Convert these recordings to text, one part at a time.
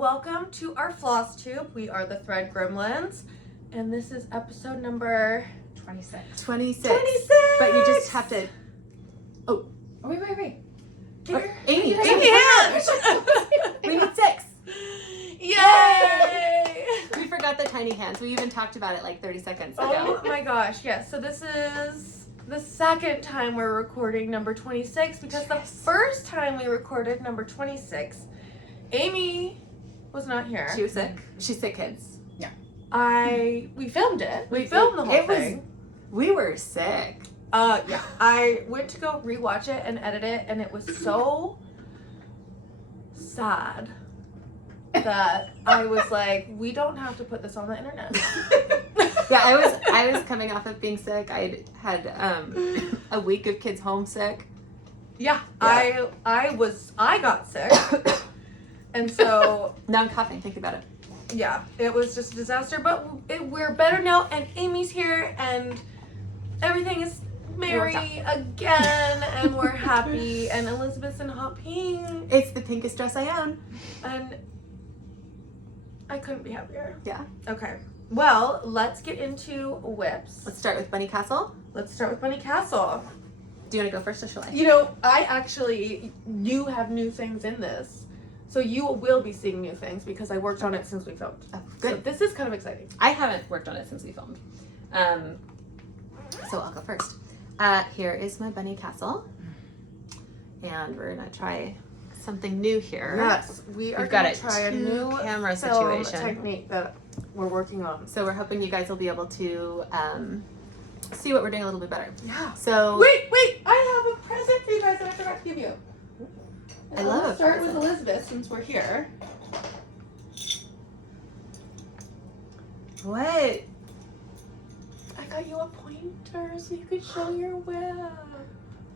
welcome to our Floss Tube. We are the Thread Gremlins, and this is episode number 26. 26. But you just have to. Oh, wait. Aimee, hands. We need 6. Yay! We forgot the tiny hands. We even talked about it like 30 seconds ago. Oh my gosh, yes. So this is the second time we're recording number 26 because the first time we recorded number 26, Aimee was not here. She was sick. She's sick, kids. Yeah. We filmed it. We filmed the whole thing. We were sick. Yeah. I went to go rewatch it and edit it, and it was so sad that I was like, we don't have to put this on the internet. Yeah, I was coming off of being sick. I had a week of kids homesick. Yeah. I got sick. And so now I'm coughing, think about it. Yeah, it was just a disaster, but we're better now, and Aimee's here, and everything is merry again, and we're happy, and Elizabeth's in hot pink. It's the pinkest dress I own. And I couldn't be happier. Yeah. Okay. Well, let's get into whips. Let's start with Bunny Castle. Let's start with Bunny Castle. Do you want to go first or shall I? You know, you have new things in this. So you will be seeing new things because I worked on it since we filmed. Oh, good. So this is kind of exciting. I haven't worked on it since we filmed. So I'll go first. Here is my Bunny Castle. And we're going to try something new here. Yes, we've got to try a new camera film situation technique that we're working on. So we're hoping you guys will be able to see what we're doing a little bit better. Yeah. So wait! I have a present for you guys that I forgot to give you. I love Let's start with Elizabeth since we're here. What? I got you a pointer so you could show your web.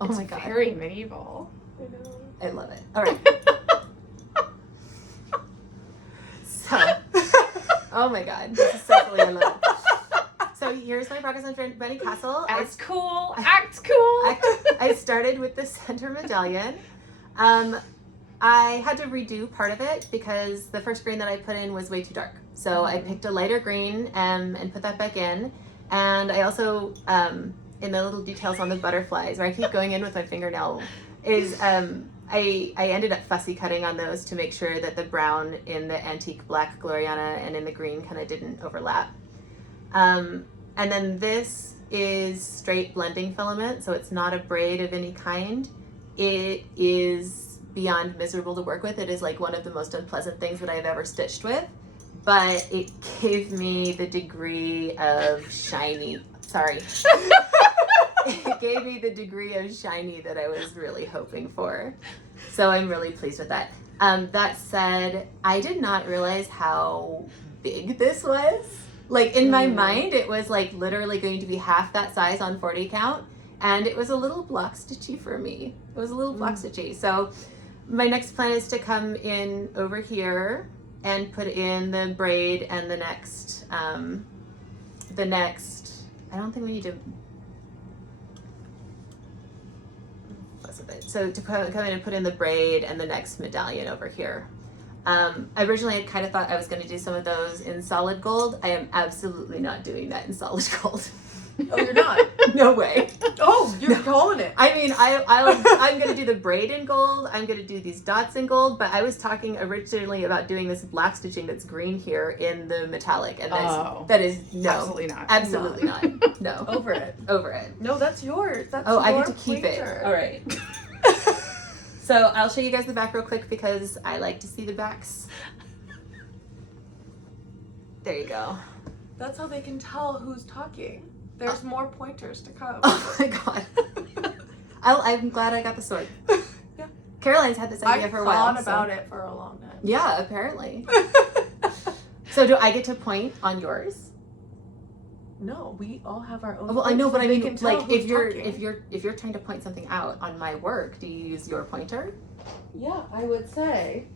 Oh my god. Very medieval. I know. I love it. All right. So, oh my god, this is so silly. I love it. So here's my progress on Bunny Castle. Act cool. I started with the center medallion. I had to redo part of it because the first green that I put in was way too dark. So I picked a lighter green and put that back in. And I also, in the little details on the butterflies, where I keep going in with my fingernail, is I ended up fussy cutting on those to make sure that the brown in the antique black Gloriana and in the green kind of didn't overlap. And then this is straight blending filament, so it's not a braid of any kind. It is beyond miserable to work with. It is like one of the most unpleasant things that I've ever stitched with, but it gave me the degree of shiny, it gave me the degree of shiny that I was really hoping for. So I'm really pleased with that. That said, I did not realize how big this was. Like in my mind, it was like literally going to be half that size on 40 count. And it was a little block stitchy for me. It was a little block stitchy. So my next plan is to come in over here and put in the braid and the next, I don't think we need to, so to come in and put in the braid and the next medallion over here. Originally I kind of thought I was going to do some of those in solid gold. I am absolutely not doing that in solid gold. Oh, you're not? No way. Oh, you're calling it. I mean, I'm going to do the braid in gold. I'm going to do these dots in gold, but I was talking originally about doing this black stitching that's green here in the metallic, and that is no. Absolutely not. Absolutely not. No. Over it. Over it. No, that's yours. That's I your get to keep pointer. it. All right. So I'll show you guys the back real quick because I like to see the backs. There you go. That's how they can tell who's talking. There's more pointers to come. Oh my god. I'm glad I got the sword. Yeah. Caroline's had this idea for a while. I thought about it for a long time. Yeah, apparently. So do I get to point on yours? No, we all have our own. Well, I know, but I mean, like, if talking. you're trying to point something out on my work, do you use your pointer? Yeah, I would say.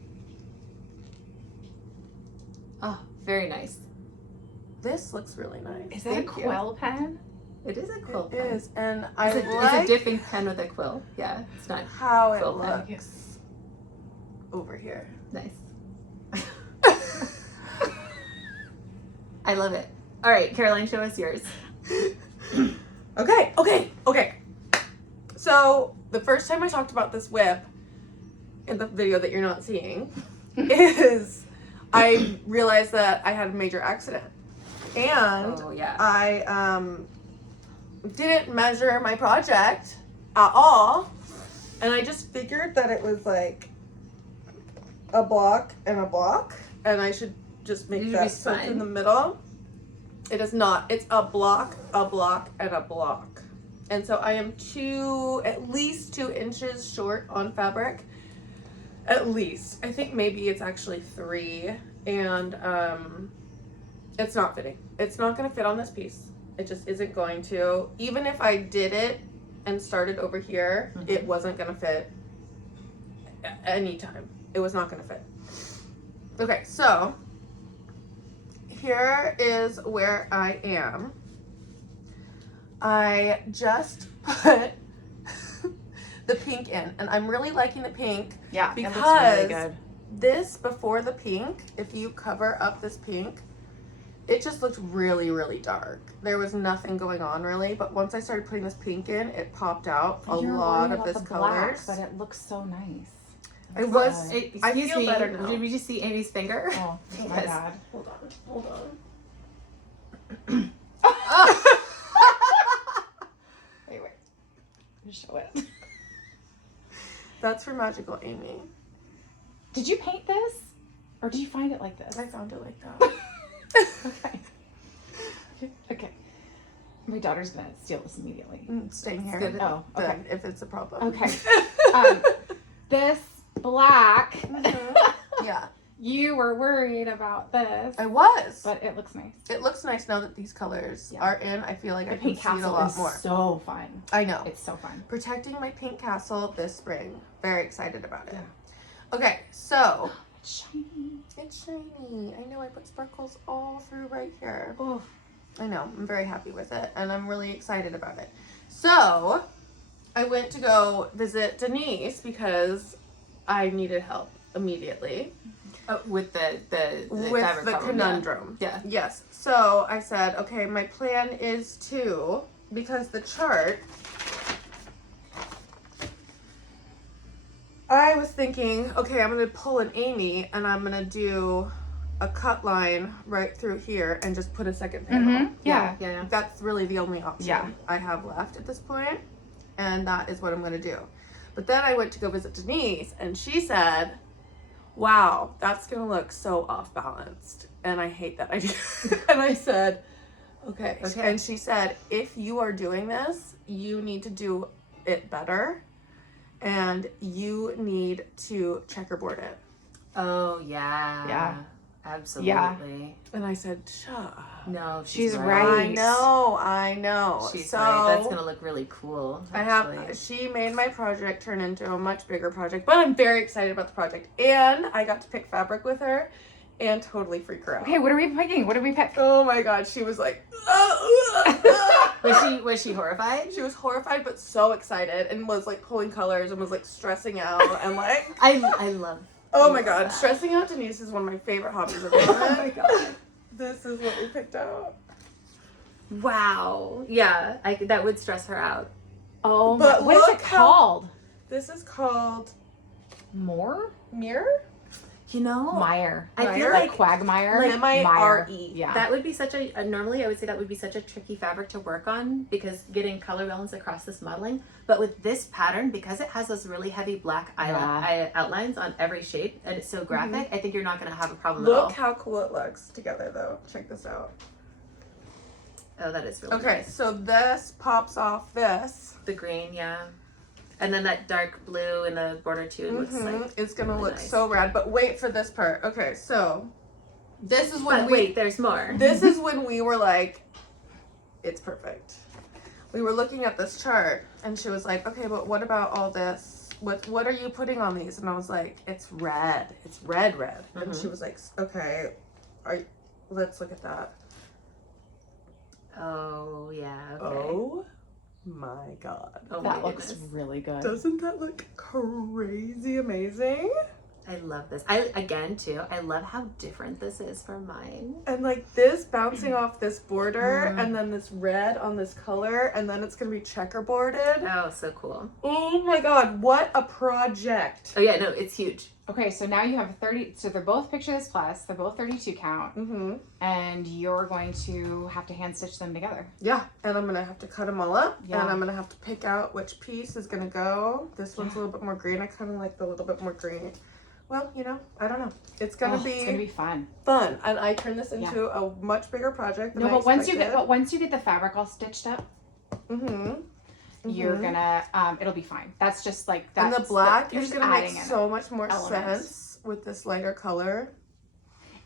Oh, very nice. This looks really nice. Is that a quill pen? It is a quill It pen. is, and It's a dipping pen with a quill. Yeah, it's not how it quill pen. looks over here. Nice. I love it. All right, Caroline, show us yours. Okay. So the first time I talked about this whip in the video that you're not seeing is I realized that I had a major accident. And Oh, yeah. I didn't measure my project at all. And I just figured that it was like a block and a block. And I should just make that sit in the middle. It is not. It's a block, and a block. And so I am at least 2 inches short on fabric. At least. I think maybe it's actually 3. And it's not fitting. It's not going to fit on this piece. It just isn't going to. Even if I did it and started over here, it wasn't going to fit anytime. It was not going to fit. Okay, so here is where I am. I just put the pink in, and I'm really liking the pink. Yeah, because it looks really good. this before the pink, if you cover up this pink, it just looked really, really dark. There was nothing going on really, but once I started putting this pink in, it popped out a lot of this colors. But it looks so nice. I was. Excuse I feel me. better now. Did we just see Amy's finger? Oh, my Yes. bad. Hold on. Wait. Just show it. That's for Magical Aimee. Did you paint this? Or did you find it like this? I found it like that. Okay. My daughter's gonna steal this immediately. Staying here. good. Oh, okay. Then if it's a problem. Okay. This black. Yeah. You were worried about this. I was. But it looks nice. It looks nice now that these colors Yeah. are in. I feel like The I can pink see it a castle lot is more. so fun. I know. It's so fun. Protecting my pink castle this spring. Very excited about it. Yeah. Okay, so It's shiny. it's shiny. I know I put sparkles all through right here. Oh, I know. I'm very happy with it, and I'm really excited about it. So I went to go visit Denise because I needed help immediately. With the With fabric the problem, conundrum. Yeah. Yes. So I said, okay, my plan is to, because the chart, I was thinking, okay, I'm going to pull an Aimee and I'm going to do a cut line right through here and just put a second panel. yeah. Yeah. That's really the only option Yeah. I have left at this point, and that is what I'm going to do. But then I went to go visit Denise, and she said, wow, that's going to look so off balanced, and I hate that idea. And I said, okay. And she said, if you are doing this, you need to do it better, and you need to checkerboard it. Oh, yeah. Yeah. Absolutely. Yeah. And I said, shut up. No, She's right. right. I know. She's so right. That's gonna look really cool. Actually. She made my project turn into a much bigger project, but I'm very excited about the project. And I got to pick fabric with her and totally freak her out. Okay, what are we picking? What did we pick? Oh my god, she was like, Was she horrified? she was horrified but so excited and was like pulling colors and was like stressing out and like, I love. oh my god, stressing out Denise is one of my favorite hobbies of the Oh my god. This is what we picked out. Wow. Yeah, that would stress her out. Oh my, But what is it look how- called? This is called More? Mirror? You know, Meyer. I feel Meyer? like Quagmire? Like M-I-R-E. Yeah. that would be such a normally I would say that would be such a tricky fabric to work on because getting color balance across this modeling. But with this pattern, because it has those really heavy black outlines on every shape and it's so graphic, I think you're not going to have a problem at all. Look how cool it looks together though. Check this out. Oh, that is really Okay, nice. so this pops off this. The green, yeah. And then that dark blue in the border too looks like It's gonna really look nice. so rad. But wait for this part. Okay, so this is when But wait, there's more. this is when we were like, it's perfect. We were looking at this chart and she was like, okay, but what about all this? What are you putting on these? And I was like, it's red. It's red. And she was like, okay, let's look at that. Oh, yeah. Okay. Oh my god. Oh my That looks goodness. really good. Doesn't that look crazy amazing? I love this. Again, too, I love how different this is from mine. And like this bouncing off this border and then this red on this color and then it's going to be checkerboarded. Oh, so cool. Oh my God, what a project. Oh yeah, no, it's huge. Okay, so now you have 30, so they're both Picture This Plus, they're both 32 count, and you're going to have to hand stitch them together. Yeah, and I'm going to have to cut them all up, Yeah. and I'm going to have to pick out which piece is going to go. This one's a little bit more green. I kind of like the little bit more green. Well, you know, I don't know. It's going to It's gonna be fun. fun, and I turned this into a much bigger project than No, I but expected. once you get the fabric all stitched up, you're gonna it'll be fine. That's just like that. And the black you're is just going to make adding in so much more elements. sense with this lighter color.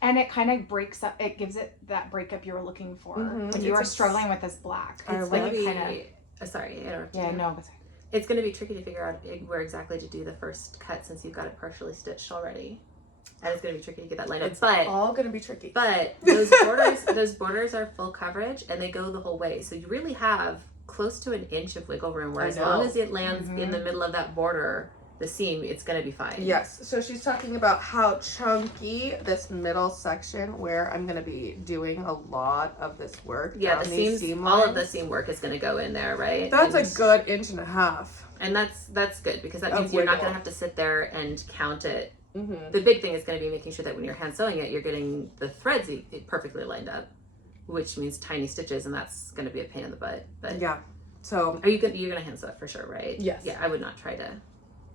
And it kind of breaks up. It gives it that breakup you were looking for when you were struggling with this black. I It's love like it. kind of. Sorry, I interrupted Yeah, you. no. But It's going to be tricky to figure out where exactly to do the first cut since you've got it partially stitched already. And it's going to be tricky to get that lined up. It's But all going to be tricky. But those borders are full coverage and they go the whole way. So you really have close to an inch of wiggle room where as long as it lands in the middle of that border, the seam, it's going to be fine. Yes, so she's talking about how chunky this middle section where I'm going to be doing a lot of this work. Yeah, down the these seams, seam all of lines. the seam work is going to go in there, right? That's and, a good inch and a half. And that's good because that Of means you're not wiggle. going to have to sit there and count it. The big thing is going to be making sure that when you're hand sewing it, you're getting the threads perfectly lined up, which means tiny stitches, and that's going to be a pain in the butt. But Yeah, so you're gonna hand sew it for sure, right? Yes. Yeah, I would not try to.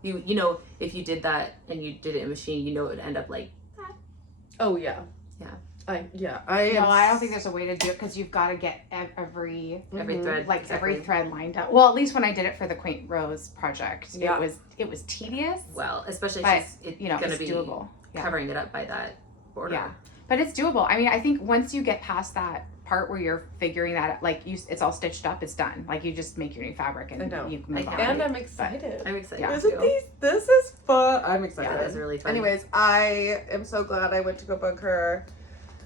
You know, if you did that and you did it in machine, you know it would end up like. oh yeah. Yeah. I am. no, I don't think there's a way to do it because you've got to get every Thread, like exactly. every thread lined up. Well, at least when I did it for the Quaint Rose project, Yeah. it was tedious. Well, especially But, it's you know, gonna it's be doable. Yeah. covering it up by that border. Yeah. But it's doable. I mean, I think once you get past that part where you're figuring that, like it's all stitched up, it's done. Like you just make your new fabric and I know. you move on. And I'm excited. I'm excited. Yeah. Isn't too. this is fun. I'm excited. Yeah, it was really fun. Anyways, I am so glad I went to go bug her.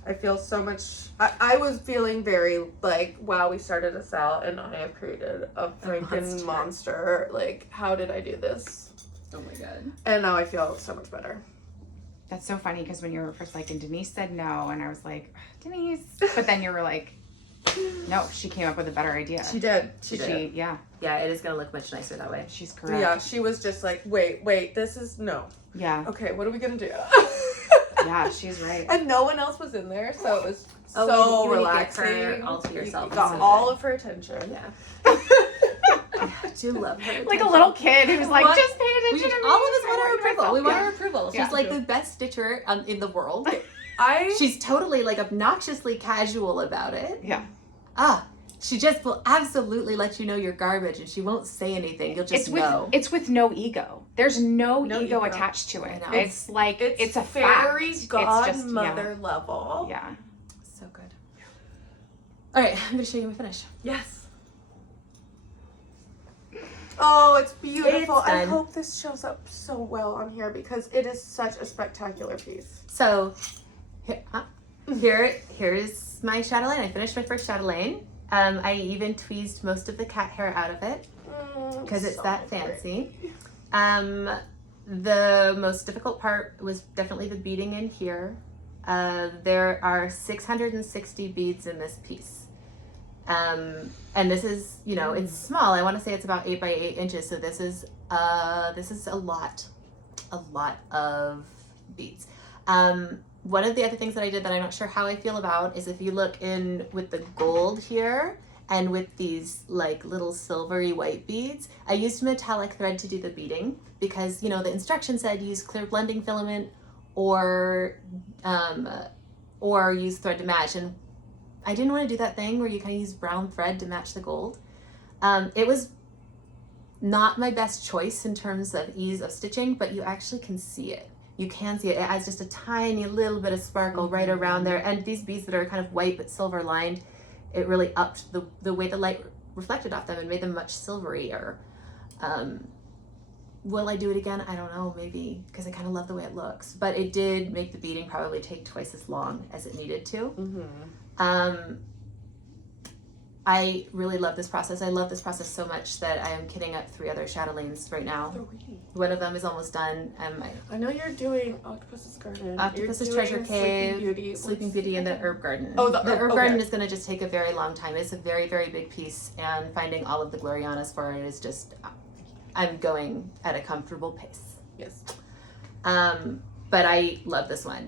I feel so much. I was feeling very like, wow, we started a sale and I have created a freaking monster. Like, how did I do this? Oh my god. And now I feel so much better. That's so funny because when you were first like, and Denise said no, and I was like, Denise, but then you were like, no, she came up with a better idea. She did. Yeah, Yeah, it is gonna look much nicer that way. she's correct. Yeah, she was just like, wait, this is no. Yeah, Okay, what are we gonna do? yeah, she's right. And no one else was in there, so it was Oh, so you relaxing. get her all to yourself. You got That's all so of her attention. Yeah. I do love her. Like a little kid who's like, What? just pay attention to me. All of us want her I approval. myself. We want Yeah. her approval. She's Yeah. like the best stitcher in the world. I She's totally like obnoxiously casual about it. Yeah. She just will absolutely let you know you're garbage and she won't say anything. You'll just know. It's with no ego. There's no No ego ego. attached to it. I know. It's like it's a fairy fact. godmother level. Yeah. So good. All right, I'm gonna show you my finish. Yes. Oh, it's beautiful. It's I done. hope this shows up so well on here because it is such a spectacular piece. So, here's my Shadelane. I finished my first Shadelane. I even tweezed most of the cat hair out of it because it's so that pretty. fancy. The most difficult part was definitely the beading in here. There are 660 beads in this piece. And this is, you know, it's small. I want to say it's about 8 by 8 inches. So this is a lot of beads. One of the other things that I did that I'm not sure how I feel about is if you look in with the gold here and with these like little silvery white beads, I used metallic thread to do the beading because, you know, the instruction said use clear blending filament or use thread to match. And I didn't want to do that thing where you kind of use brown thread to match the gold. It was not my best choice in terms of ease of stitching, but you actually can see it. You can see it. It adds just a tiny little bit of sparkle right around there. And these beads that are kind of white but silver lined, it really upped the way the light reflected off them and made them much silverier. Will I do it again? I don't know, maybe, because I kind of love the way it looks. But it did make the beading probably take twice as long as it needed to. I really love this process. I love this process so much that I am kitting up 3 other Chatelaines right now. 3. One of them is almost done. I know you're doing Octopus's Garden. Octopus's You're Treasure doing Cave, Sleeping Beauty, and the Herb Garden. Oh, the Herb okay. Garden is going to just take a very long time. It's a very, very big piece, and finding all of the Glorianas for it is just, I'm going at a comfortable pace. Yes. But I love this one.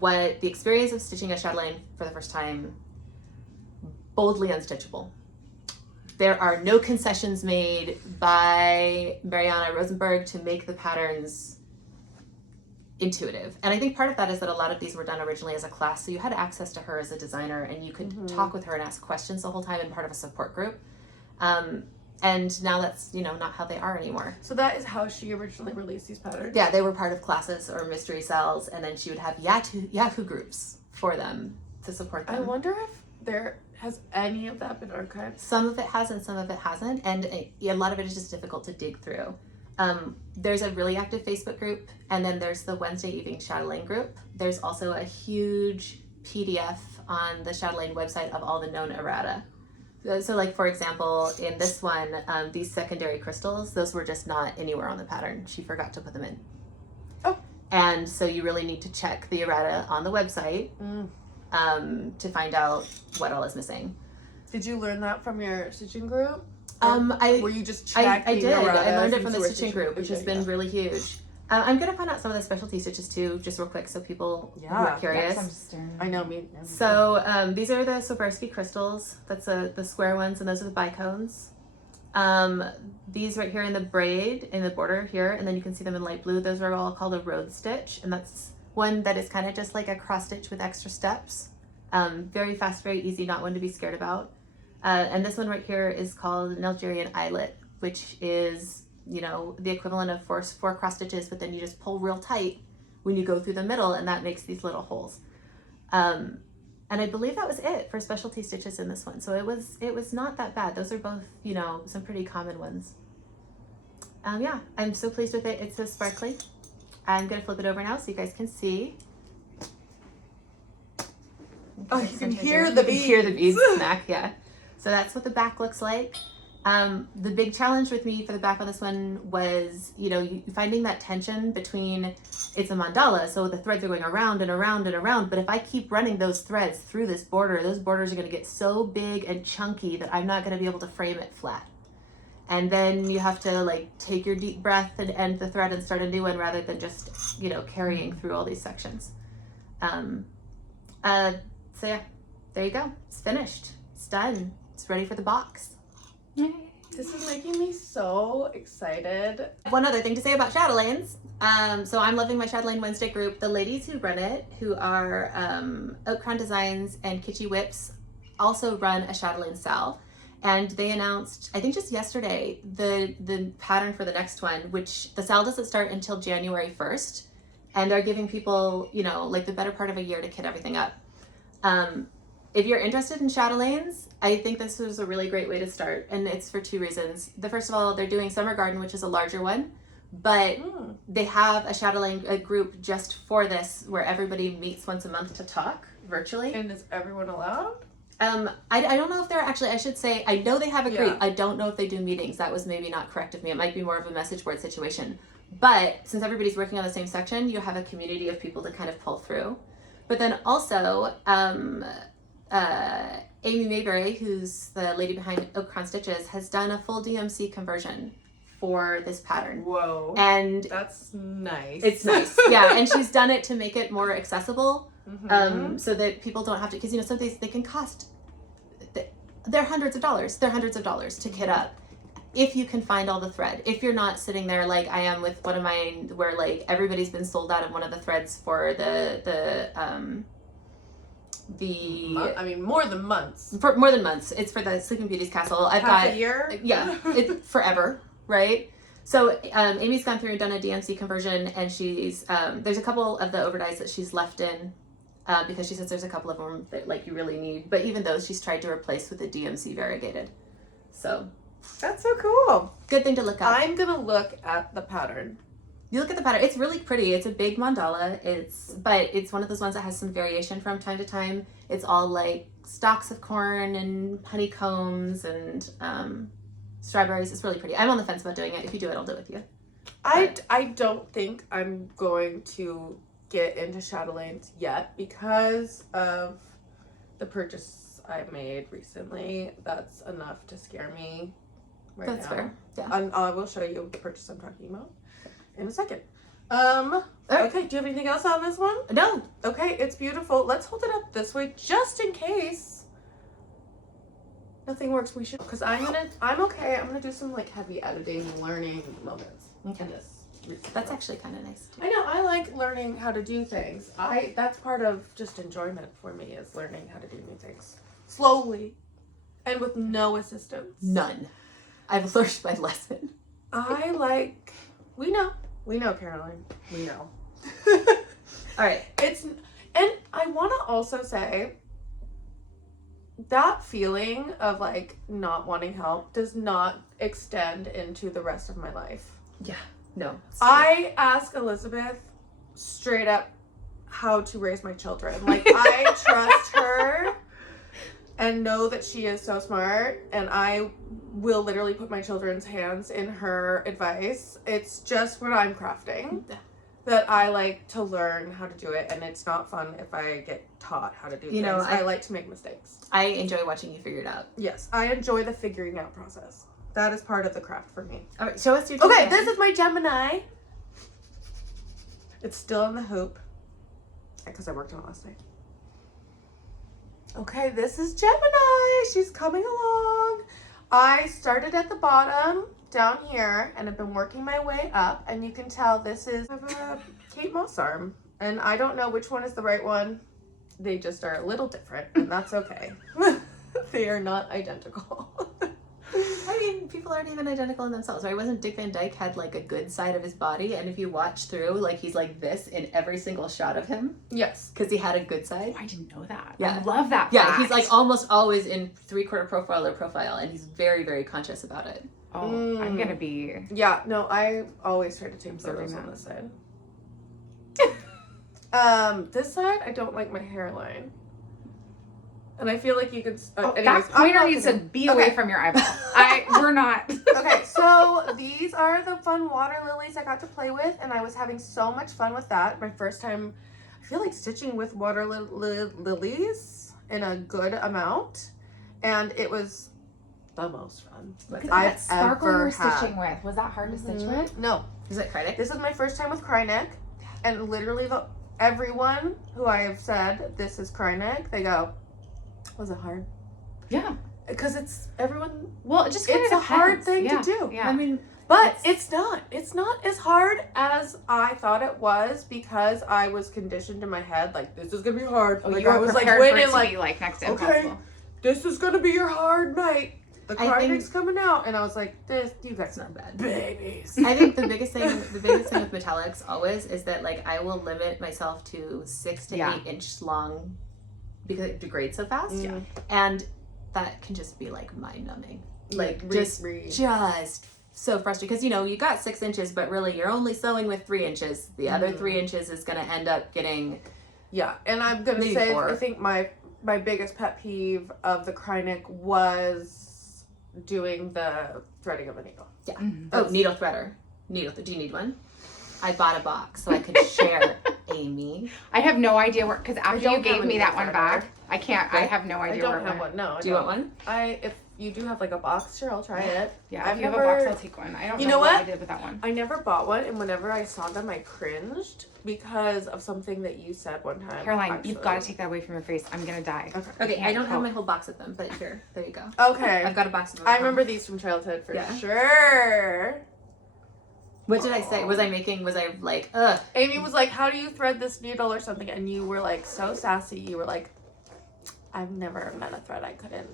What the experience of stitching a Chatelaine for the first time, boldly unstitchable. There are no concessions made by Mariana Rosenberg to make the patterns intuitive. And I think part of that is that a lot of these were done originally as a class, so you had access to her as a designer and you could talk with her and ask questions the whole time and part of a support group. And now that's, not how they are anymore. So that is how she originally released these patterns? Yeah, they were part of classes or mystery cells, and then she would have Yahoo groups for them to support them. I wonder if there has any of that been archived? Some of it has and some of it hasn't, and a lot of it is just difficult to dig through. There's a really active Facebook group, and then there's the Wednesday evening Shadelane group. There's also a huge PDF on the Shadelane website of all the known errata. So like, for example, in this one, these secondary crystals, those were just not anywhere on the pattern. She forgot to put them in. Oh. And so you really need to check the errata on the website to find out what all is missing. Did you learn that from your stitching group? Were you just checking I did. errata I learned it since from the you were stitching group, which has been really huge. I'm going to find out some of the specialty stitches too, just real quick, so people who are curious. I know me. So these are the Swarovski crystals. That's the square ones, and those are the bicones. These right here in the braid, in the border here, and then you can see them in light blue. Those are all called a road stitch, and that's one that is kind of just like a cross stitch with extra steps. Very fast, very easy, not one to be scared about. And this one right here is called an Algerian eyelet, which is, the equivalent of four cross stitches, but then you just pull real tight when you go through the middle, and that makes these little holes. And I believe that was it for specialty stitches in this one. So it was not that bad. Those are both, some pretty common ones. Yeah, I'm so pleased with it. It's so sparkly. I'm gonna flip it over now so you guys can see. Oh, you can hear the beads. You can hear the beads smack, yeah. So that's what the back looks like. The big challenge with me for the back on this one was, finding that tension between, it's a mandala, so the threads are going around and around and around, but if I keep running those threads through this border, those borders are going to get so big and chunky that I'm not going to be able to frame it flat. And then you have to take your deep breath and end the thread and start a new one rather than just, carrying through all these sections. So yeah, there you go. It's finished. It's done. It's ready for the box. This is making me so excited. One other thing to say about Chatelaines. So I'm loving my Châtelaine Wednesday group. The ladies who run it, who are Oak Crown Designs and Kitschy Whips, also run a Châtelaine Sal. And they announced, I think just yesterday, the pattern for the next one, which the sale doesn't start until January 1st. And they're giving people, the better part of a year to kit everything up. If you're interested in Chatelaines, I think this was a really great way to start. And it's for 2 reasons. The first of all, they're doing Summer Garden, which is a larger one. But they have a Chatelaine group just for this, where everybody meets once a month to talk virtually. And is everyone allowed? I don't know if they're actually, I should say, I know they have a group. Yeah. I don't know if they do meetings. That was maybe not correct of me. It might be more of a message board situation. But since everybody's working on the same section, you have a community of people to kind of pull through. But then also, Aimee Mayberry, who's the lady behind Oak Crown Stitches, has done a full DMC conversion for this pattern. Whoa. And that's nice. It's nice. Yeah, and she's done it to make it more accessible. So that people don't have to, because some of these, they can cost, they're hundreds of dollars. They're hundreds of dollars to kit up, if you can find all the thread. If you're not sitting there like I am with one of mine, where everybody's been sold out of one of the threads for more than months. For more than months. It's for the Sleeping Beauty's Castle. I've Half got a year? Yeah, it's forever, right? So Amy's gone through and done a DMC conversion, and she's there's a couple of the overdyes that she's left in. Because she says there's a couple of them that you really need, but even those she's tried to replace with the DMC variegated. So that's so cool. Good thing to look up. I'm gonna look at the pattern You look at the pattern, it's really pretty. It's a big mandala. But it's one of those ones that has some variation from time to time. It's all like stalks of corn and honeycombs and strawberries. It's really pretty. I'm on the fence about doing it. If you do it, I'll do it with you. I don't think I'm going to get into Chatelaines yet because of the purchase I made recently. That's enough to scare me right That's now. fair. Yeah. And I will show you the purchase I'm talking about in a second. Right. Okay, do you have anything else on this one? No. Okay, it's beautiful. Let's hold it up this way just in case nothing works. We should, because I'm okay. I'm gonna do some like heavy editing, learning moments. Okay. In this. That's actually kind of nice too. I know, I like learning how to do things. That's part of just enjoyment for me, is learning how to do new things. Slowly. And with no assistance. None. I've learned my lesson. We know, Caroline. We know. All right. And I want to also say that feeling of like not wanting help does not extend into the rest of my life. Yeah. No. I ask Elizabeth straight up how to raise my children. Like, I trust her and know that she is so smart, and I will literally put my children's hands in her advice. It's just what I'm crafting that I like to learn how to do it, and it's not fun if I get taught how to do things. I like to make mistakes. I enjoy watching you figure it out. Yes, I enjoy the figuring out process. That is part of the craft for me. All right, show us your Okay, this is my Gemini. It's still in the hoop because I worked on it last night. Okay, this is Gemini. She's coming along. I started at the bottom down here and have been working my way up, and you can tell this is a Kate Moss arm, and I don't know which one is the right one. They just are a little different, and that's okay. They are not identical. I mean, people aren't even identical in themselves, right? Wasn't Dick Van Dyke had like a good side of his body, and if you watch through, like he's like this in every single shot of him? Yes. Because he had a good side. I didn't know that. Yeah. I love that Yeah, fact. he's like almost always in 3/4 profile or profile, and he's very, very conscious about it. Oh, I'm gonna be... Yeah, no, I always try to take Observing photos on that. this side. This side, I don't like my hairline. And I feel like you could... anyways, that pointer needs to be away from your eyeball. We're not... Okay, so these are the fun water lilies I got to play with, and I was having so much fun with that. My first time, I feel like stitching with water lilies in a good amount, and it was the most fun I've sparkle you ever were had. stitching with. Was that hard to stitch with? No. Is it Krynick? This is my first time with Krynick, and literally everyone who I have said this is Krynick, they go, was it hard? Yeah. Because it's everyone. Well, it just kind It's of a hard thing to do. Yeah. I mean, But it's not. It's not as hard as I thought it was, because I was conditioned in my head like, this is gonna be hard. Oh, like you were I was like prepared for it winning to like, be like next to okay, impossible. this is gonna be your hard night. The I think- Krynick's coming out, and I was like, this, you guys it's not bad. babies. I think the biggest thing with metallics always is that like I will limit myself to 6 to 8 inch long because it degrades so fast. Yeah. And that can just be like mind numbing. Like just read. so frustrating because you got 6 inches, but really you're only sewing with 3 inches. The other 3 inches is gonna end up getting And I'm gonna maybe say 4. I think my biggest pet peeve of the Krynick was doing the threading of a needle. Yeah. Mhm. Oh, needle threader. Do you need one? I bought a box so I could share. Aimee. I have no idea where, because after you don't gave have me a that one needle back, threader. I can't, I What? have no I idea don't where have it went. one. No. Do you want one? If you do have like a box, sure, I'll try it. Yeah, I've if you have a never- box, I'll take one. I don't You know know what I what? did with that one. I never bought one, and whenever I saw them, I cringed because of something that you said one time. Caroline, you've got to actually. take that away from your face. I'm gonna die. Okay, I don't have help. my whole box of them, but here, there you go. Okay. I've got a box of them. I remember these from childhood for Yeah. sure. What did I say? Was I like, ugh? Aimee was like, "How do you thread this needle or something?" And you were like so sassy. You were like, "I've never met a thread I couldn't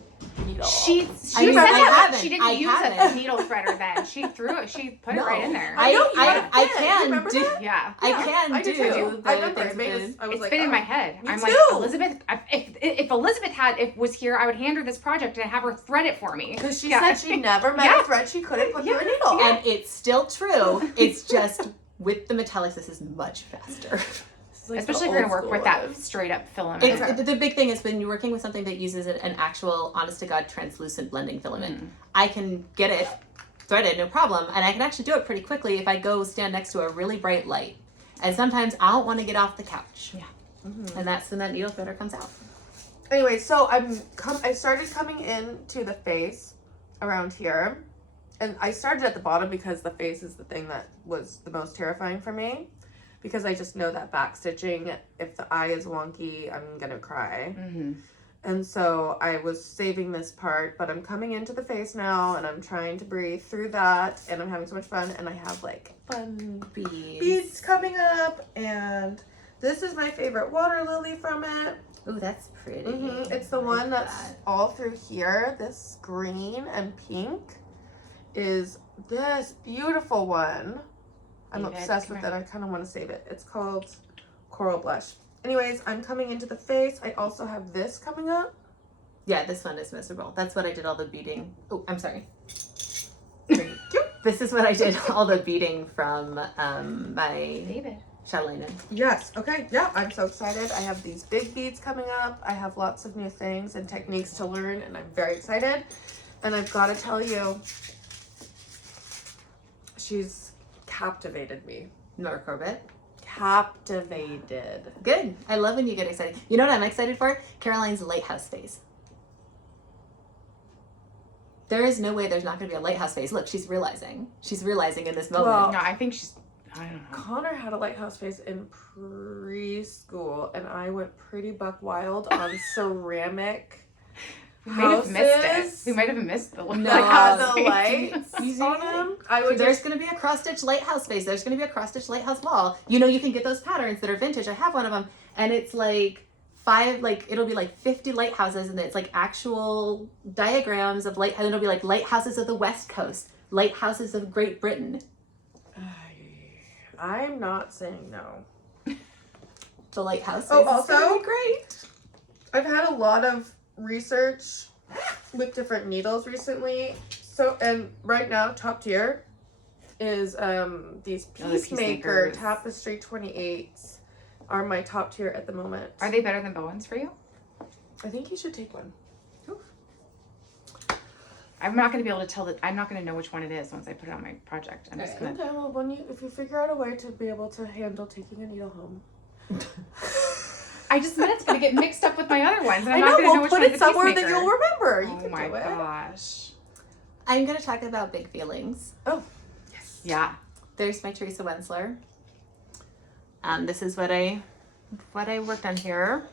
needle." She I mean, said I that haven't. she didn't I use haven't. a needle threader then. She threw it. She put it right in there. I know, you had a I fit. can You remember do. that? Yeah. I Yeah, can I do. did too. the I remember. things It with- I was It's like, been in oh. my head. Me I'm too. like, Elizabeth, if Elizabeth was here, I would hand her this project and have her thread it for me. Because she Yeah. said she never met Yeah. a thread she couldn't put through a Yeah. needle. And it's still true. It's just With the metallics, this is much faster. Like especially if you're gonna work with that straight up filament. The big thing is when you're working with something that uses an actual, honest to God, translucent blending filament. I can get it threaded, no problem, and I can actually do it pretty quickly if I go stand next to a really bright light. And sometimes I don't want to get off the couch. Yeah. And that's when that needle threader comes out. Anyway, so I started coming into the face around here, and I started at the bottom because the face is the thing that was the most terrifying for me, because I just know that back stitching, if the eye is wonky, I'm gonna cry. And so I was saving this part, but I'm coming into the face now, and I'm trying to breathe through that, and I'm having so much fun, and I have like fun beads coming up, and this is my favorite water lily from it. Ooh, that's pretty. It's the one that's all through here. This green and pink is this beautiful one. I'm obsessed with it. I kind of want to save it. It's called Coral Blush. Anyways, I'm coming into the face. I also have this coming up. Yeah, this one is miserable. That's what I did all the beading. Oh, I'm sorry. This is what I did all the beading from my Shadelane. Yes. Okay. Yeah. I'm so excited. I have these big beads coming up. I have lots of new things and techniques to learn, and I'm very excited. And I've got to tell you, she's captivated me. Nora Corbett. Captivated. Good. I love when you get excited. You know what I'm excited for? Caroline's lighthouse phase. There is no way there's not going to be a lighthouse phase. Look, she's realizing. She's realizing in this moment. Well, no, I think she's, I don't know. Connor had a lighthouse phase in preschool, and I went pretty buck wild on ceramic We might have missed it. houses. We might have missed the Had the lights. lights on them. I would There's going to be a cross-stitch lighthouse phase. There's going to be a cross-stitch lighthouse wall. You know, you can get those patterns that are vintage. I have one of them, and it's like it'll be like 50 lighthouses, and it's like actual diagrams of light, and it'll be like lighthouses of the West Coast, lighthouses of Great Britain. I'm not saying no. The lighthouse. Oh, phase is also gonna be great. I've had a lot of research with different needles recently. So, and right now, top tier is these Peacemaker Peacemakers. Tapestry 28s are my top tier at the moment. Are they better than Bowen's for you? I think you should take one. I'm not going to be able to tell that. I'm not going to know which one it is once I put it on my project. I'm just going to. Okay, well, if you figure out a way to be able to handle taking a needle home. I just meant it's going to get mixed up with my other ones, and I'm I not know, going to know we'll which put one's it the somewhere that Peacemaker. you'll remember. You Oh can my do it. gosh. I'm going to talk about big feelings. Oh, yes. Yeah. There's my Theresa Winsler. This is what I worked on here.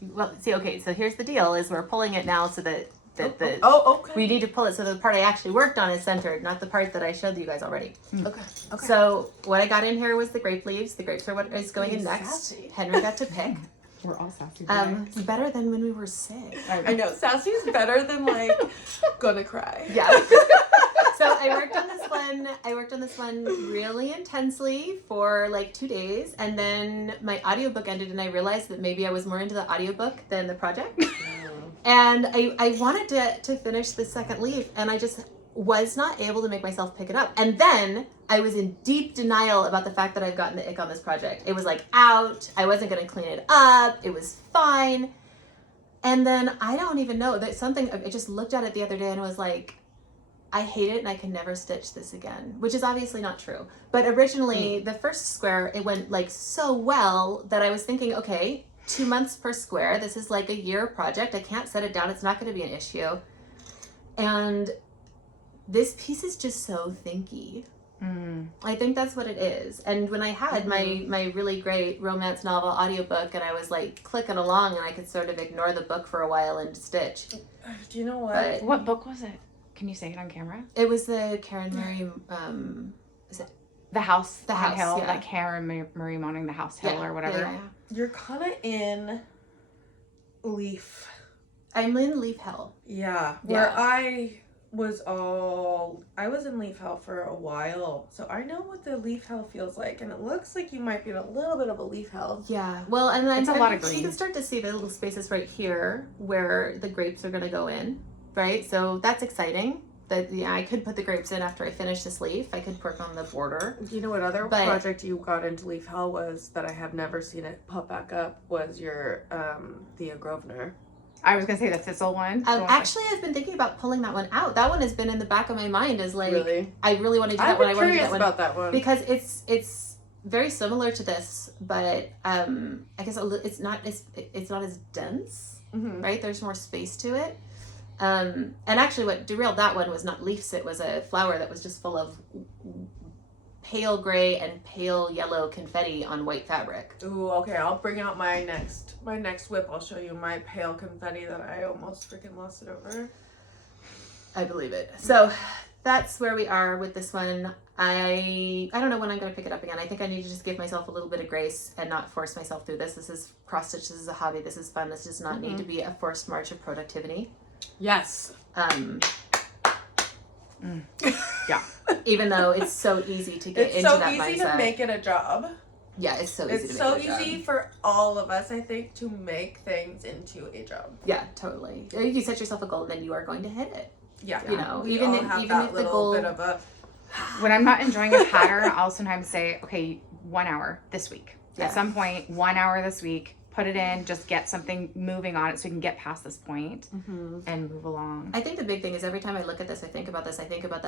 Well, see, okay, so here's the deal: is we're pulling it now so that okay. we need to pull it so the part I actually worked on is centered, not the part that I showed you guys already. Okay. So what I got in here was the grape leaves. The grapes are what is going in next. Sassy. Henry got to pick. We're all sassy. Better than when we were sick. I know. Sassy's better than like gonna cry. Yeah. So I worked on this one really intensely for like 2 days, and then my audiobook ended, and I realized that maybe I was more into the audiobook than the project. And I wanted to finish the second leaf, and I just was not able to make myself pick it up. And then I was in deep denial about the fact that I've gotten the ick on this project. It was like out. I wasn't going to clean it up. It was fine. And then I don't even know that something, I just looked at it the other day and was like, I hate it and I can never stitch this again, which is obviously not true. But originally the first square, it went like so well that I was thinking, okay, 2 months per square. This is like a year project. I can't set it down. It's not going to be an issue. And this piece is just so thinky. I think that's what it is. And when I had my really great romance novel audiobook, and I was like clicking along, and I could sort of ignore the book for a while and stitch. Do you know what? But What book was it? Can you say it on camera? it was the Karen Murray, The House. The on House, Hill. yeah. Like Karen Marie Moaning the House Hill or whatever. Yeah. You're kind of in Leaf. I'm in Leaf Hell. Yeah. Where I was in Leaf Hell for a while. So I know what the Leaf Hell feels like. And it looks like you might be in a little bit of a Leaf Hell. Yeah. Well, and then It's a lot of green. You can start to see the little spaces right here where the grapes are going to go in, right? So that's exciting. I could put the grapes in after I finish this leaf. I could work on the border. You know what other But- project you got into Leaf Hell was that I have never seen it pop back up was your Thea Grosvenor. I was gonna say the thistle one. Actually, I've been thinking about pulling that one out. That one has been in the back of my mind as like, Really? I really want to do that I've one. been I want to do curious that one. about that one. Because it's very similar to this, but I guess it's not as dense, Mhm. right? There's more space to it. And actually, what derailed that one was not leaves; it was a flower that was just full of pale gray and pale yellow confetti on white fabric. Ooh, okay. I'll bring out my next whip. I'll show you my pale confetti that I almost freaking lost it over. I believe it. So that's where we are with this one. I don't know when I'm going to pick it up again. I think I need to just give myself a little bit of grace and not force myself through this. This is cross stitch. This is a hobby. This is fun. This does not need to be a forced march of productivity. Yes. Yeah. Even though it's so easy to get It's into so that easy mindset. to make it a job. Yeah, it's so easy It's to make so it a job. easy for all of us, I think, to make things into a job. Yeah, totally. You set yourself a goal and then you are going to hit it. Yeah. You know, We even all if- have even that if the little goal- bit of a When I'm not enjoying a pattern, I'll sometimes say, okay, 1 hour this week. Yeah. At some point, 1 hour this week, put it in, just get something moving on it so we can get past this point and move along. I think the big thing is every time I look at this, I think about the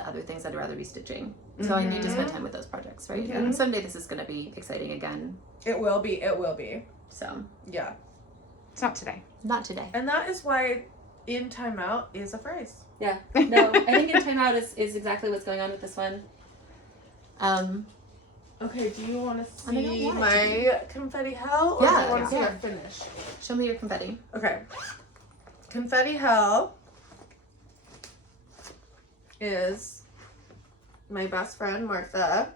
other things I'd rather be stitching. So I need to spend time with those projects, right? And someday this is going to be exciting again. It will be. It will be. So Yeah. It's not today. not today. And that is why in timeout is a phrase. Yeah. No, I think in timeout is exactly what's going on with this one. Okay, do you want to I don't see want it my confetti hell? Or Yeah, do you want to see yeah. our finish? Show me your confetti. Okay. Confetti hell is my best friend Martha,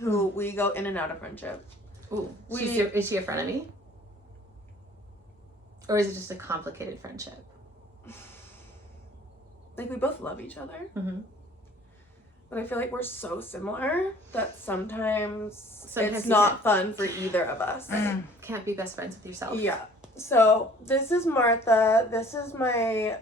who we go in and out of friendship. Ooh, We- is she a frenemy? Or is it just a complicated friendship? Like, we both love each other, Mm-hmm. but I feel like we're so similar that sometimes Sometimes it's you not fun for either of us. Can't be best friends with yourself. Yeah. So this is Martha. This is my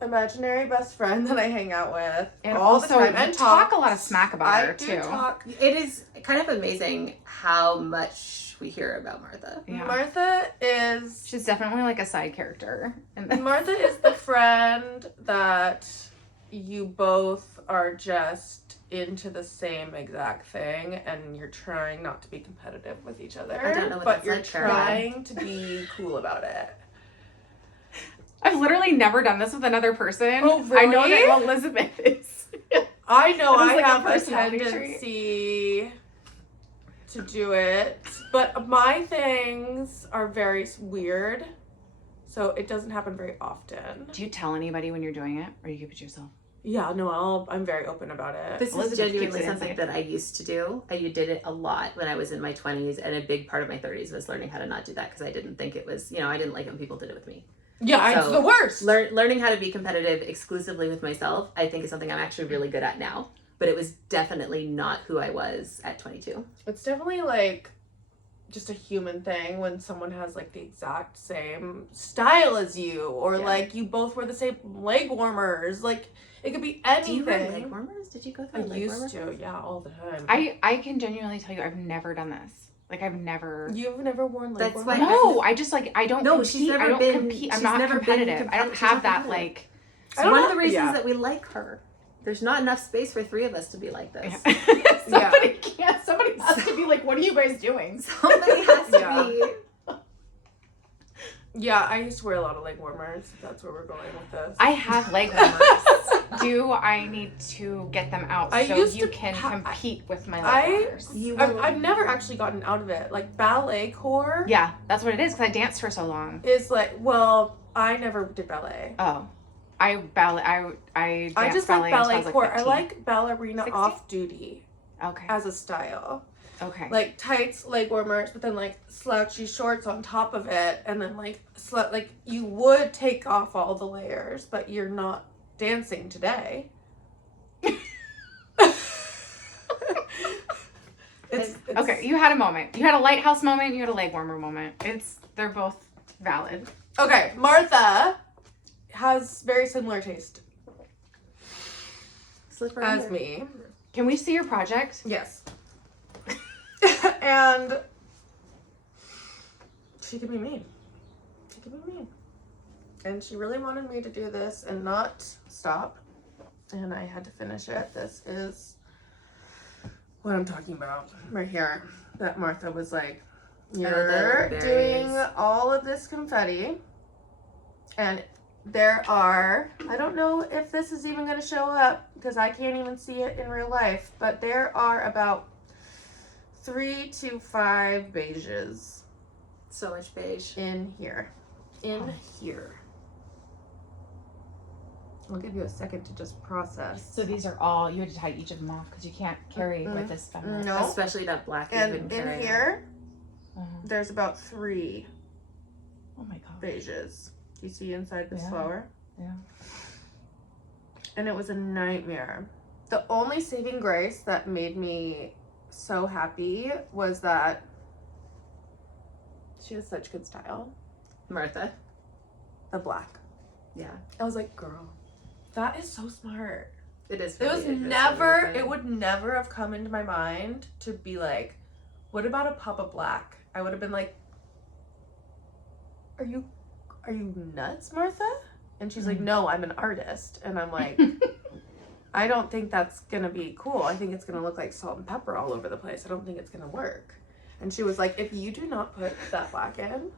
imaginary best friend that I hang out with And all also, the time you and talk a lot of smack about I her, do too. talk. It is kind of amazing how much we hear about Martha. Yeah. Martha is She's definitely like a side character. And Martha is the friend that you both are just into the same exact thing and you're trying not to be competitive with each other. I don't know what but that's you're like, Caroline. trying to be cool about it. I've literally never done this with another person. Oh, I know really? that Elizabeth is. I know That is I like a have a personality trait. tendency to do it, but my things are very weird, so it doesn't happen very often. Do you tell anybody when you're doing it, or you keep it to yourself? Yeah, no, I'm very open about it. This is Elizabeth keeps genuinely it something inside. that I used to do. I did it a lot when I was in my 20s, and a big part of my 30s was learning how to not do that because I didn't think it was, I didn't like when people did it with me. Yeah, it's So, the worst. Learning how to be competitive exclusively with myself, I think is something I'm actually really good at now. But it was definitely not who I was at 22. It's definitely like just a human thing when someone has like the exact same style as you, or Yeah. like you both wear the same leg warmers. Like it could be Do anything. you wear leg warmers? Did you go I through a leg warmer? used to, yeah, all the time. I can genuinely tell you, I've never done this. Like, I've never. You've never worn leg That's warmers? why- No, I just like I don't. No, compete. she's never I don't been- compete. I'm she's not never been competitive. I don't she's not have that competitive. like. It's I don't one of know- the reasons yeah. that we like her. There's not enough space for three of us to be like this. Somebody can't. Somebody has to be like, "What are you guys doing?" Somebody has to Yeah. be. Yeah, I used to wear a lot of leg warmers. That's where we're going with this. I have leg warmers. Do I need to get them out I so used you to can ha- compete with my I- leg warmers? You I've never actually gotten out of it. Like ballet core Yeah, that's what it is because I danced for so long. is like, well, I never did ballet. Oh, I ballet. I I danced just like ballet until ballet I was, core. like I 15. like ballerina 16? off duty Okay. as a style. Okay. Like tights, leg warmers, but then like slouchy shorts on top of it, and then like like you would take off all the layers, but you're not dancing today. it's Okay, you had a moment. You had a lighthouse moment. You had a leg warmer moment. They're both valid. Okay, Martha has very similar taste. slipper as under. me. Can we see your project? Yes. And she could be mean. She could be mean. And she really wanted me to do this and not stop. And I had to finish it. This is what I'm talking about right here. That Martha was like, you're doing all of this confetti. And there are, I don't know if this is even going to show up because I can't even see it in real life, but there are about 3 to 5 beiges. So much beige. In here. In here. I'll give you a second to just process. So these are all, you had to tie each of them off because you can't carry with this spindrift. No. Especially that black. And in here, Uh-huh. there's about 3 Oh my god. beiges. You see inside this Yeah. flower? Yeah. And it was a nightmare. The only saving grace that made me so happy was that she has such good style. Martha. The black. Yeah. I was like, girl, that is so smart. It is. It was never, it would never have come into my mind to be like, what about a pop of black? I would have been like, are you nuts, Martha? And she's like, no, I'm an artist. And I'm like, I don't think that's gonna be cool. I think it's gonna look like salt and pepper all over the place. I don't think it's gonna work. And she was like, if you do not put that black in,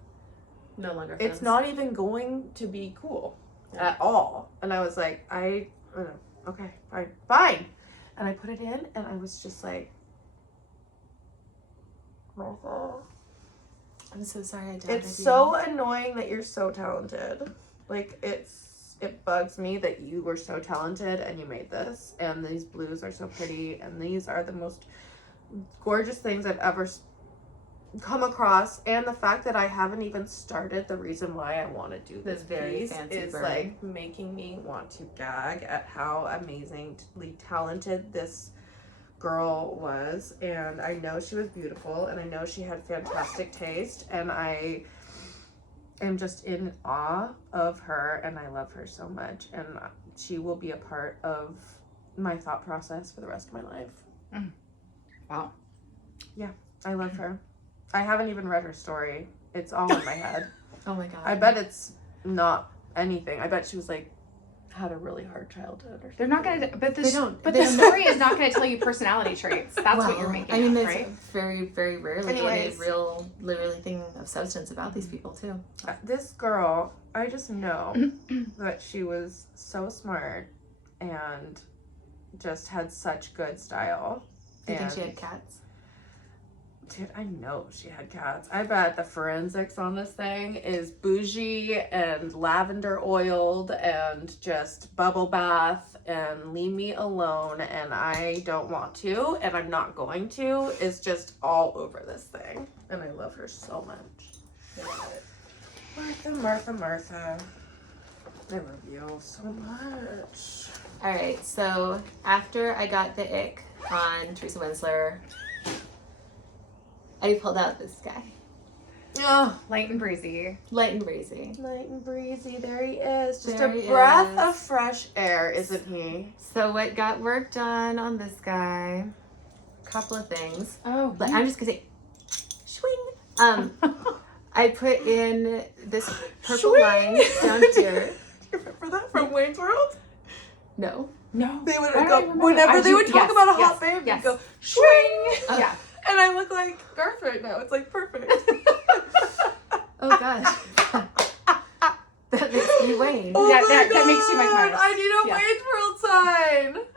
no longer. it's not even going to be cool at all. And I was like, I don't know. Okay, fine. And I put it in and I was just like, Martha. I'm so sorry I doubted It's you. so annoying that you're so talented. Like, it bugs me that you were so talented and you made this. And these blues are so pretty. And these are the most gorgeous things I've ever come across. And the fact that I haven't even started the reason why I want to do this very piece fancy is bird. like making me want to gag at how amazingly talented this girl was. And I know she was beautiful and I know she had fantastic taste, and I am just in awe of her and I love her so much, and she will be a part of my thought process for the rest of my life. Wow. Yeah, I love her. I haven't even read her story. It's all in my head. Oh my god. I bet it's not anything. I bet she was like, had a really hard childhood or something. They're not gonna, but They don't- but they the don't- story is not gonna tell you personality traits. That's what you're making. I mean, up, there's right? very, very rarely Anyways. any real, literally thing of substance about these people too. This girl, I just know that she was so smart and just had such good style. Do you think she And- had cats? Dude, I know she had cats. I bet the forensics on this thing is bougie and lavender oiled and just bubble bath and leave me alone, and I don't want to and I'm not going to. It's just all over this thing. And I love her so much. Martha. I love you so much. Alright, so after I got the ick on Theresa Winsler, I pulled out this guy. Oh, Light and breezy. Light and breezy. light and breezy. There he is. Just There a he breath is. of fresh air, isn't he? So what got work done on this guy? A couple of things. Oh, But I'm just gonna say, swing. I put in this purple Swing. line down here. Do you remember that from Wayne's World? No. no. They would I don't go, remember. whenever I they do- would talk yes, about a yes, hot babe, yes. they'd go, swing! Yeah. And I look like Garth right now. It's like perfect. Oh gosh. That makes me Wayne. Oh That- my that makes you Mike God, Myers. I need a Yeah. Wayne's World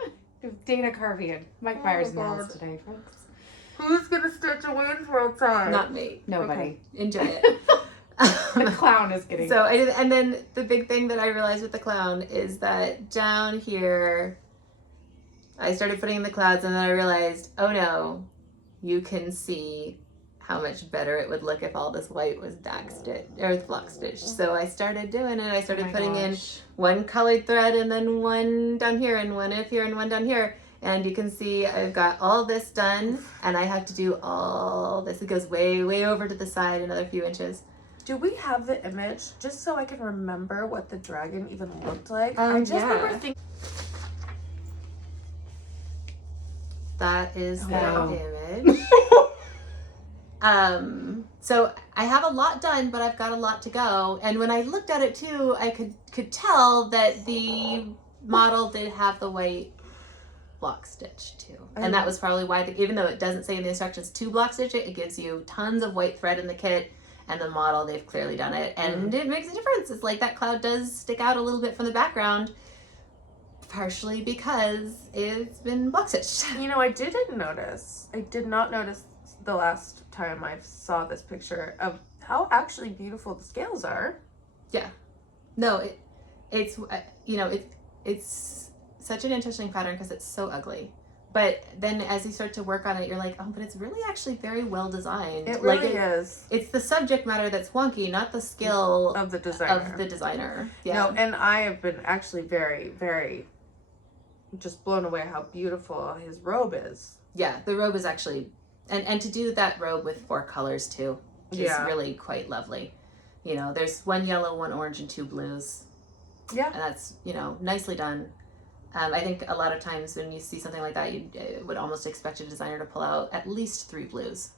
sign. Dana Carvey and Mike Oh Myers my nails God. today, folks. Who's gonna stitch a Wayne's World sign? Not me. Nobody. Enjoy it. The clown is getting. So I did, and then the big thing that I realized with the clown is that down here, I started putting in the clouds, and then I realized, oh no, you can see how much better it would look if all this white was back stitched or block stitched. So I started doing it. I started putting in one colored thread and then one down here and one up here and one down here. And you can see I've got all this done, and I have to do all this. It goes way, way over to the side, another few inches. Do we have the image just so I can remember what the dragon even looked like? I just remember thinking. That is Oh, that wow. image. So I have a lot done, but I've got a lot to go. And when I looked at it too, I could tell that the model did have the white block stitch too. And that was probably why, even though it doesn't say in the instructions to block stitch it, it gives you tons of white thread in the kit. And the model, they've clearly done it. And it makes a difference. It's like that cloud does stick out a little bit from the background, partially because it's been block stitched. You know, I did not notice the last time I saw this picture of how actually beautiful the scales are. No, it's such an interesting pattern because it's so ugly. But then as you start to work on it, you're like, oh, but it's really actually very well designed. It really is. It's the subject matter that's wonky, not the skill Of the designer. Yeah. No, and I have been actually very, very just blown away how beautiful his robe is. Yeah, the robe is actually, and to do that robe with 4 colors too is really quite lovely. You know, there's 1 yellow, 1 orange, and 2 blues. Yeah. And that's, nicely done. I think a lot of times when you see something like that, you would almost expect a designer to pull out at least 3 blues,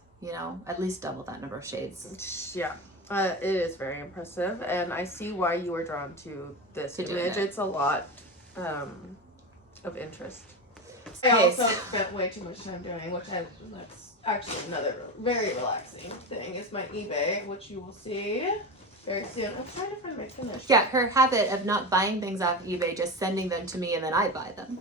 at least double that number of shades. Yeah. It is very impressive, and I see why you were drawn to this image. It's a lot of interest. I also spent way too much time doing, that's actually another very relaxing thing, is my eBay, which you will see very soon. I'm trying to find my finish. Yeah, her habit of not buying things off eBay, just sending them to me and then I buy them.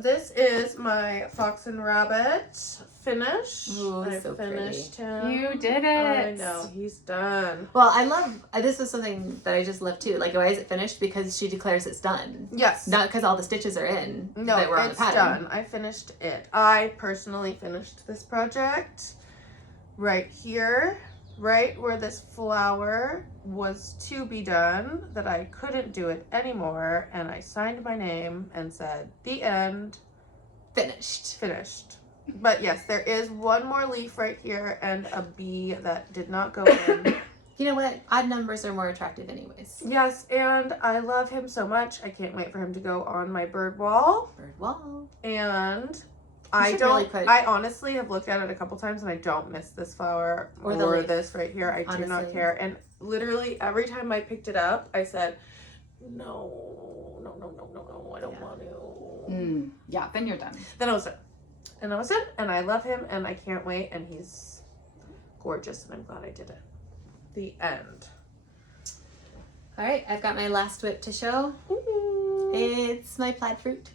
This is my Fox and Rabbit finish. Ooh, I so finished pretty. him. You did it. I know, he's done. Well, I love, this is something that I just love too. Like, why is it finished? Because she declares it's done. Yes. Not because all the stitches are in. No, that were on it's the pattern. done. I finished it. I personally finished this project right here, right where this flower was to be done, that I couldn't do it anymore, and I signed my name and said, the end. Finished. But yes, there is 1 more leaf right here and a bee that did not go in. You know what? Odd numbers are more attractive anyways. Yes, and I love him so much. I can't wait for him to go on my bird wall. Bird wall. And really I honestly have looked at it a couple times and I don't miss this flower Or or the this right here. I do not honestly. care. And literally every time I picked it up, I said, no, I don't want to. Yeah, then you're done. Then I was done. And I was done. And I love him and I can't wait. And he's gorgeous and I'm glad I did it. The end. All right, I've got my last whip to show. Ooh. It's my plaid fruit.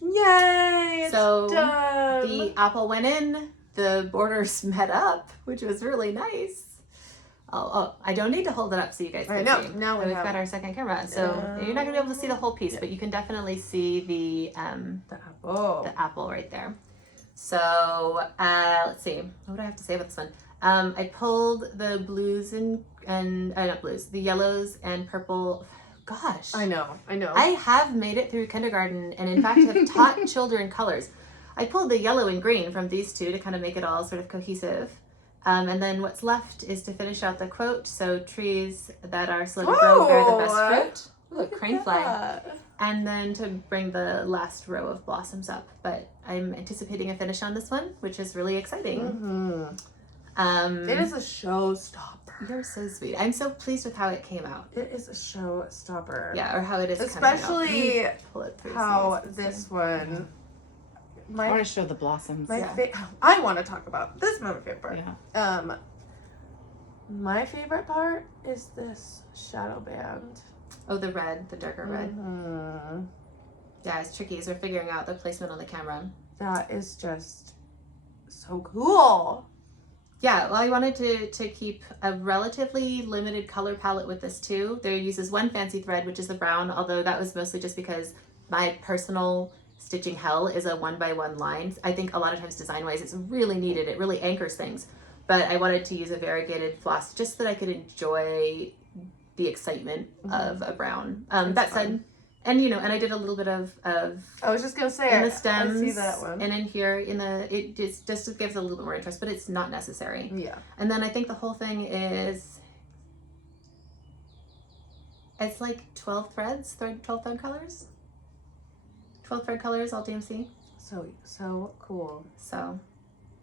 Yay! It's So done. the apple went in, the borders met up, which was really nice. Oh, I don't need to hold it up so you guys can I know. see. Now So we we've have got our second camera. So you're not gonna be able to see the whole piece, but you can definitely see the apple right there. So let's see. What do I have to say about this one? I pulled the blues and not blues, the yellows and purple. Gosh. I know. I have made it through kindergarten and in fact have taught children colors. I pulled the yellow and green from these two to kind of make it all sort of cohesive. And then what's left is to finish out the quote. So trees that are slow to grow bear the best fruit. Ooh, a crane fly. And then to bring the last row of blossoms up. But I'm anticipating a finish on this one, which is really exciting. Mm-hmm. It is a showstopper. You're so sweet. I'm so pleased with how it came out. It is a showstopper. Yeah, or how it is especially coming out. Pull it through how so this one. I want to show the blossoms. I want to talk about this. My favorite part. Yeah. My favorite part is this shadow band. Oh, the red, the darker red. Mm-hmm. Yeah, it's tricky as we're figuring out the placement on the camera. That is just so cool. Yeah, well, I wanted to keep a relatively limited color palette with this too. There uses one fancy thread, which is the brown, although that was mostly just because my personal stitching hell is a 1x1 line. I think a lot of times design-wise it's really needed. It really anchors things. But I wanted to use a variegated floss just so that I could enjoy the excitement of a brown. That said, and and I did a little bit of I was just gonna say in the stems, I see that one. and in here it just gives a little bit more interest, but it's not necessary. Yeah. And then I think the whole thing is it's like 12 threads, 12 thread colors. 12 thread colors, all DMC. So cool. So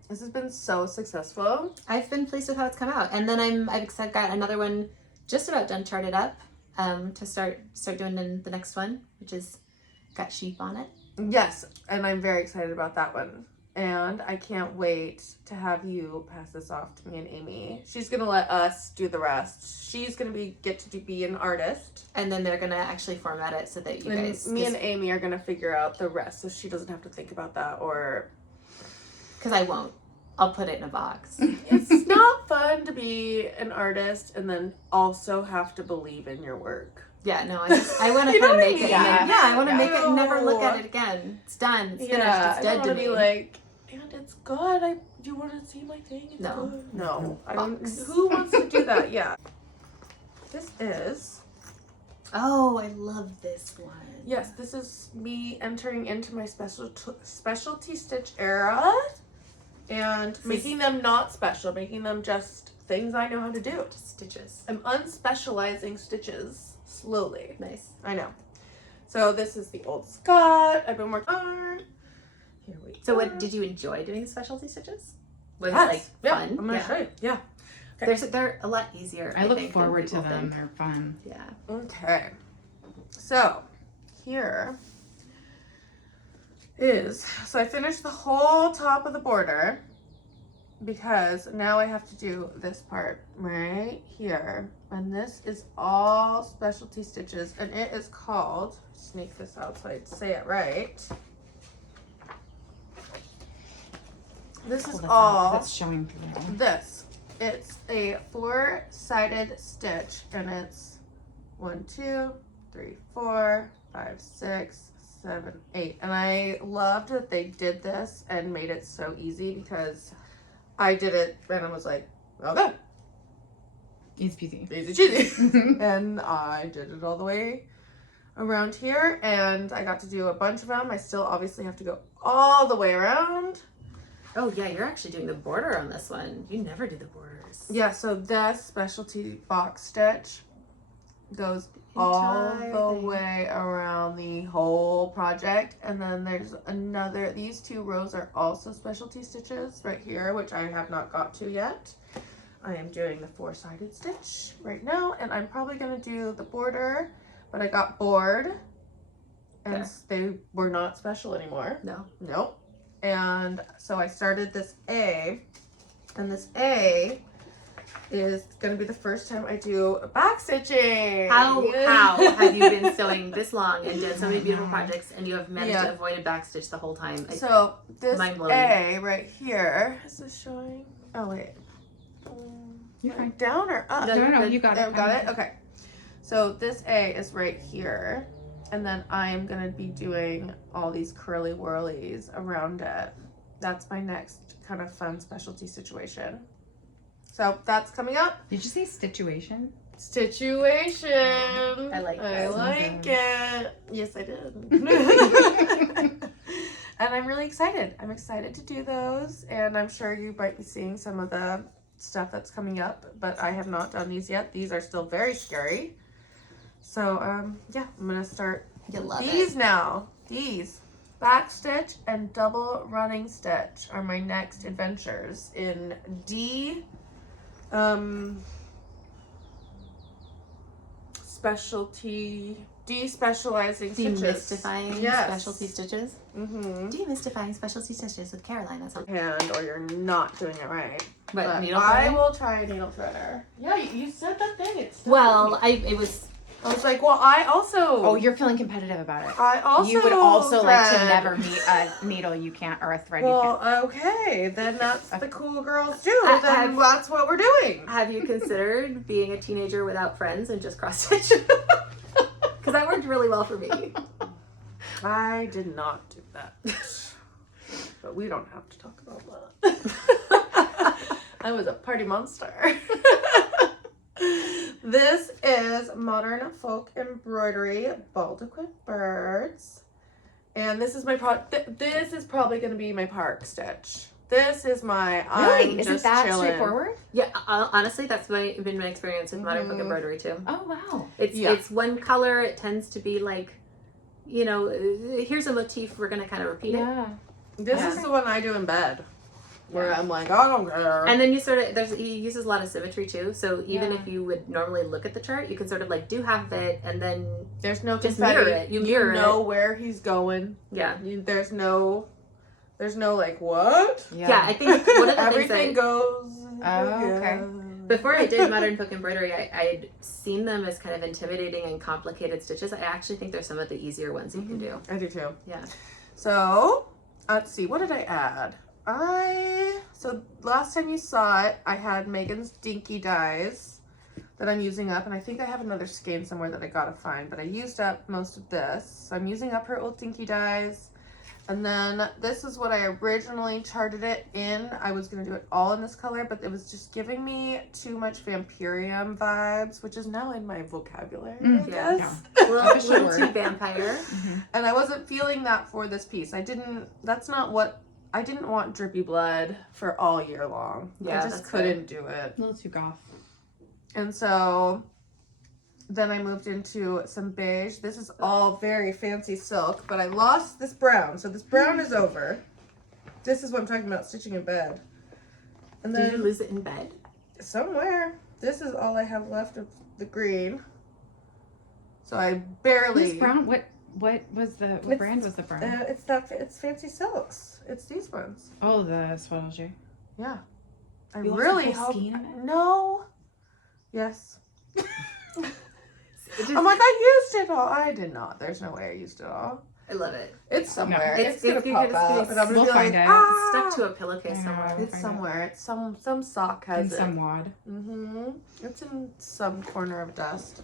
This has been so successful. I've been pleased with how it's come out. And then I've got another one just about done charted up to start doing in the next one, which is got sheep on it. Yes, and I'm very excited about that one. And I can't wait to have you pass this off to me and Aimee. She's gonna let us do the rest. She's gonna get to be an artist, And then they're gonna actually format it so that you and guys. me and Aimee are gonna figure out the rest, so she doesn't have to think about that. Or Because I won't. I'll put it in a box. it's not fun to be an artist and then also have to believe in your work. Yeah, no, I want to You know kind of what I make it. mean? Yeah, I want to Yeah. make it and never look at No. it again. It's done. It's finished. Yeah, It's I dead don't to want to me. be like, and it's good. You want to see my thing? It's No. good. No, I don't. Box. Who wants to do that? Yeah. This is. Oh, I love this one. Yes, this is me entering into my specialty stitch era and making them not special, making them just things I know how to do. Stitches. I'm unspecializing stitches slowly. Nice. I know. So this is the old Scott. I've been working on. Here we So, go. what did you enjoy doing specialty stitches? Was Yes. it like Yeah, fun? I'm gonna show you. Yeah. They're a lot easier. I look think, than forward to people them. think. They're fun. Yeah. Okay. So here is, so I finished the whole top of the border because now I have to do this part right here. And this is all specialty stitches and it is called, sneak this out so I say it right. This is all That's showing through. this. It's a 4-sided stitch and it's 1, 2, 3, 4, 5, 6, 7, 8. And I loved that they did this and made it so easy because I did it and I was like, okay, Easy peasy. easy cheesy. And I did it all the way around here and I got to do a bunch of them. I still obviously have to go all the way around. Oh yeah, you're actually doing the border on this one. You never do the borders. Yeah, so this specialty box stitch goes all Entire the thing. way around the whole project. And then there's another, these 2 rows are also specialty stitches right here, which I have not got to yet. I am doing the 4-sided stitch right now, and I'm probably gonna do the border, but I got bored and they were not special anymore. No. Nope. And so I started this A, and this A is going to be the first time I do back stitching. How have you been sewing this long and done so many beautiful projects and you have managed Yeah. to avoid a back stitch the whole time? So this mind-blowing. A right here, is this showing? Oh wait. You're fine. Down or up? No, No, you got it. Oh, got it? Okay. So this A is right here. And then I'm going to be doing all these curly whirlies around it. That's my next kind of fun specialty situation. So that's coming up. Did you say situation? Situation. I like I that. like it. Yes, I did. And I'm really excited. I'm excited to do those. And I'm sure you might be seeing some of the stuff that's coming up. But I have not done these yet. These are still very scary. So, yeah, I'm going to start You love these it. now. These. Back stitch and double running stitch are my next adventures in despecializing stitches. Demystifying Yes. specialty stitches. Mm-hmm. Demystifying specialty stitches with Caroline. That's all. And or you're not doing it right. But needle I threading? will try a needle threader. Yeah, you said that thing. It's still Well, it was. I was like, well, I also. Oh, you're feeling competitive about it. I also. You would also like to thread. never meet a needle you can't or a thread you Well, can't. okay, then that's the cool girls do. I- Then I've- that's what we're doing. Have you considered being a teenager without friends and just cross stitch? Because that worked really well for me. I did not do that. But we don't have to talk about that. I was a party monster. This is Modern Folk Embroidery Baldequin Birds. And this is my this is probably going to be my park stitch. This is my Really? I'm Is it just that chilling. straightforward? Yeah, honestly, that's been my experience with modern folk embroidery too. Oh, wow. It's one color. It tends to be like, here's a motif. We're gonna kind of repeat it. Yeah. This is the one I do in bed. Where I'm like, I don't care. And then you sort of, he uses a lot of symmetry too. So even if you would normally look at the chart, you can sort of like do half of it and then there's no just confetti. mirror it. You mirror know where he's going. Yeah. There's no like, what? Yeah, I think one of the everything goes. Okay. Before I did modern book embroidery, I'd seen them as kind of intimidating and complicated stitches. I actually think they're some of the easier ones you can do. I do too. Yeah. So, let's see. What did I add? So last time you saw it, I had Megan's Dinky Dyes that I'm using up, and I think I have another skein somewhere that I gotta find, but I used up most of this. So I'm using up her old Dinky Dyes. And then this is what I originally charted it in. I was going to do it all in this color, but it was just giving me too much Vampirium vibes, which is now in my vocabulary, I guess. A little too vampire. And I wasn't feeling that for this piece. I didn't want drippy blood for all year long. Yeah, I just couldn't do it. A little too goth. And so then I moved into some beige. This is all very fancy silk, but I lost this brown. So this brown is over. This is what I'm talking about, stitching in bed. And then did you lose it in bed? Somewhere. This is all I have left of the green. So I barely. This brown? What was the brand was the brown? It's Fancy Silks. It's these ones. Oh, the Swaddle. Yeah. I You lost really the whole hope. skein of it? No. Yes. I'm like, I used it all. I did not. There's no way I used it all. I love it. It's somewhere. No, it's gonna pop out, but I'm gonna We'll be find like, it. ah! Stuck to a pillowcase I know. somewhere. It's somewhere. It's some sock has In it. some wad. It's in some corner of dust.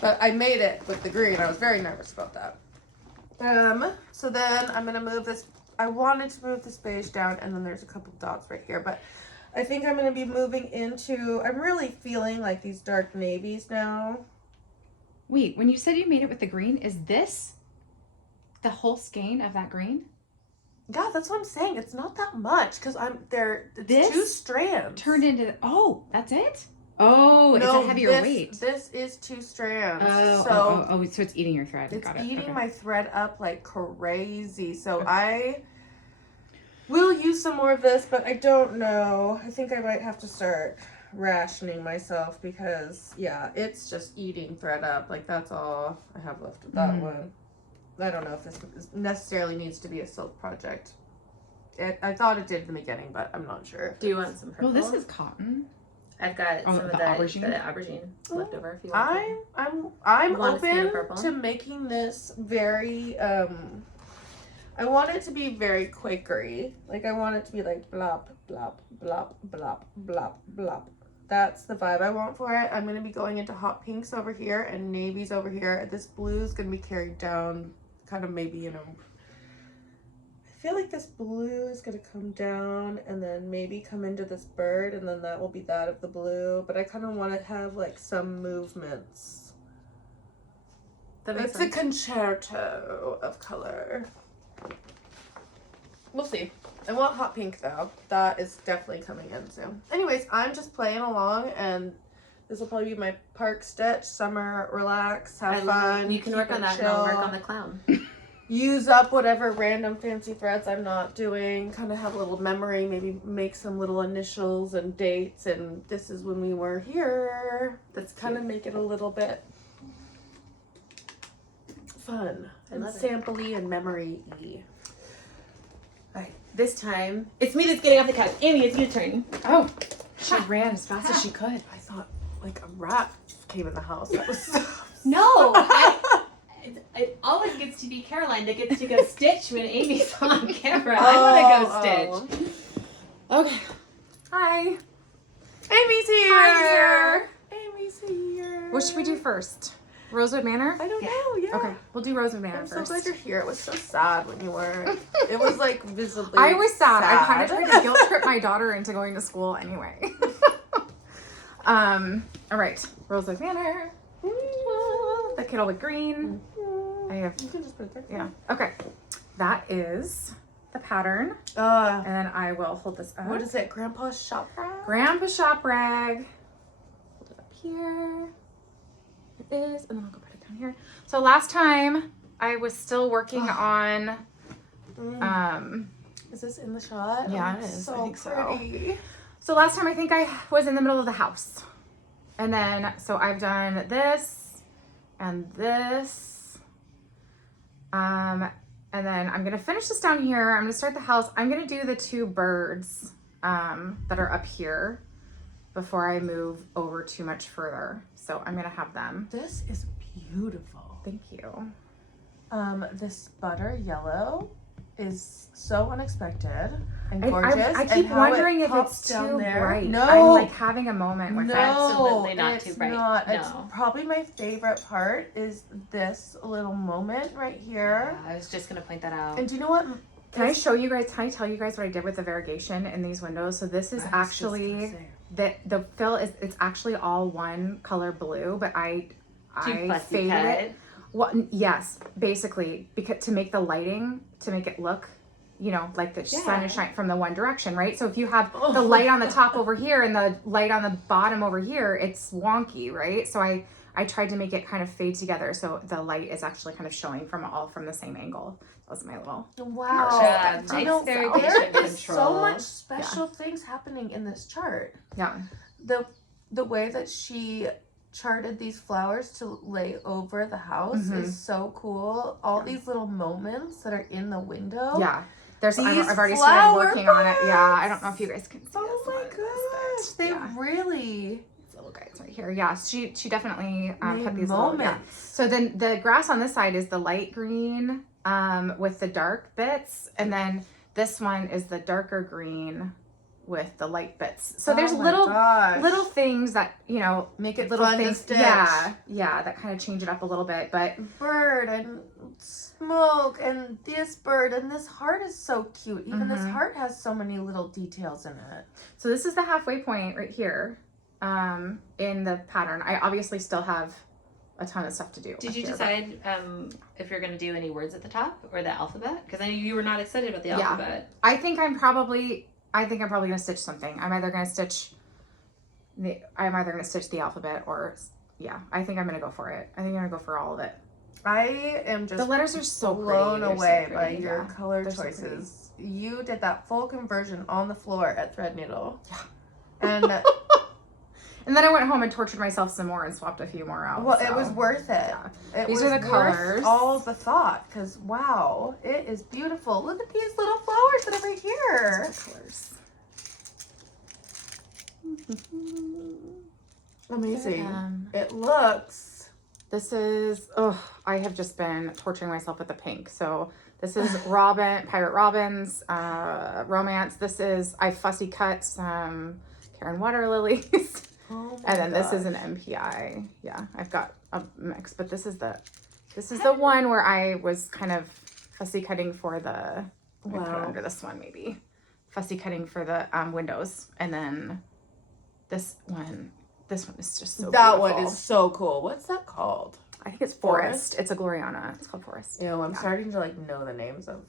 But I made it with the green. I was very nervous about that. So then I'm gonna move this. I wanted to move this beige down, and then there's a couple dots right here, but I think I'm gonna be moving into. I'm really feeling like these dark navies now. Wait, when you said you made it with the green, is this the whole skein of that green? Yeah, that's what I'm saying. It's not that much because it's This 2 strands. Turned into that's it? Oh, No, it's a heavier weight. This is 2 strands. So it's eating your thread. It's Got it. eating Okay. my thread up like crazy. So I will use some more of this, but I don't know. I think I might have to start rationing myself because it's just eating thread up. Like that's all I have left of that one. I don't know if this necessarily needs to be a silk project. I thought it did in the beginning, but I'm not sure. Do you want some purple? Well, this is cotton. I've got some of the that aubergine? the aubergine left over. If you want I'm You want a skein of open purple? to making this very I want it to be very Quakery. Like I want it to be like blop blop blop blop blop blop. That's the vibe I want for it. I'm gonna be going into hot pinks over here and navies over here. This blue is gonna be carried down kind of maybe I feel like this blue is going to come down and then maybe come into this bird and then that will be that of the blue. But I kind of want to have like some movements. It's a concerto of color. We'll see. I want hot pink though. That is definitely coming in soon. Anyways, I'm just playing along and this will probably be my park stitch, summer, relax, have fun. You can work on that and I'll work on the clown. Use up whatever random fancy threads I'm not doing, kind of have a little memory, maybe make some little initials and dates, and this is when we were here. That's kind of make it a little bit fun and sampley and memory-y. Alright, this time, it's me that's getting off the couch. Aimee, it's your turn. Oh, she ran as fast as she could. I thought like a rat came in the house. That was so No, it always gets to be Caroline that gets to go stitch when Aimee's on camera. I want to go stitch. Okay. Hi. Aimee's here. Hi, Aimee's here. What should we do first? Rosewood Manor? I don't know. Yeah. Okay, we'll do Rosewood Manor I'm so first. glad you're here. It was so sad when you weren't. It was like visibly. I was sad. I kind of tried to guilt trip my daughter into going to school anyway. All right, Rosewood Manor. The Cittlewick green. I have. You can just put it there. Yeah. Okay. That is the pattern, and then I will hold this up. What is it? Grandpa's shop rag? Grandpa's shop rag. Hold it up here. It is, and then I'll go put it down here. So last time I was still working on Is this in the shot? Yeah, Oh, it is. So I think so. pretty. So last time I think I was in the middle of the house. And then, so I've done this and this. And then I'm going to finish this down here. I'm going to start the house. I'm going to do the 2 birds that are up here before I move over too much further. So I'm going to have them. This is beautiful. Thank you. This butter yellow is so unexpected and gorgeous. I keep and how wondering it if pops it's down too there. bright. No, I'm like having a moment with no, it. Absolutely not it's too bright. Not. No. It's probably my favorite part is this little moment right here. Yeah, I was just gonna point that out. And do you know what? Can I show you guys, can I tell you guys what I did with the variegation in these windows? So this is actually, the fill is, it's actually all one color blue, but I faded it. Well, yes, basically, because to make the lighting, to make it look, you know, like the sun is shining from the one direction, right? So if you have the light on the top over here and the light on the bottom over here, it's wonky, right? So I tried to make it kind of fade together so the light is actually kind of showing from the same angle. That was my little Wow. Yeah, Do you know, nice variegation there is so control. much special things happening in this chart. Yeah. The way that she charted these flowers to lay over the house is so cool. All these little moments that are in the window. Yeah. There's These I've already started flower working on it. Yeah. I don't know buds. if you guys can see Oh this my one, gosh. but They yeah. really These little guys right here. Yeah. She definitely made put these moments. little, yeah. So then the grass on this side is the light green with the dark bits, and then this one is the darker green with the light bits. So there's Oh my little gosh. things that, you know, Make it little fun to things. stitch. Yeah, that kind of change it up a little bit. But Bird and smoke and this bird and this heart is so cute. Even this heart has so many little details in it. so this is the halfway point right here in the pattern. I obviously still have a ton of stuff to do. Did you here, decide if you're gonna do any words at the top or the alphabet? Because I know you were not excited about the Yeah. alphabet. I think I'm probably gonna stitch something. I'm either gonna stitch the alphabet or I think I'm gonna go for it. I think I'm gonna go for all of it. I am just The letters are so blown pretty. They're so away by pretty. your Yeah. color They're so choices. You did that full conversion on the floor at Threadneedle. And And then I went home and tortured myself some more and swapped a few more out. well, so. it was worth it. Yeah. It These was are the worth colors. all of the thought, because wow, it is beautiful. Look at these little flowers that are right here. The colors. Amazing. It looks. This is, I have just been torturing myself with the pink. So this is Pirate Robin's Romance. This is, I fussy cut some Karen Water Lilies. Oh my And then this is gosh. an MPI. Yeah, I've got a mix, but this is the one where I was kind of fussy cutting for the, let me put it Wow. under this one maybe. Fussy cutting for the windows. And then this one is just so That beautiful. one is so cool. What's that called? I think it's Forest. It's a Gloriana. It's called Forest. You know, I'm Yeah. starting to know the names of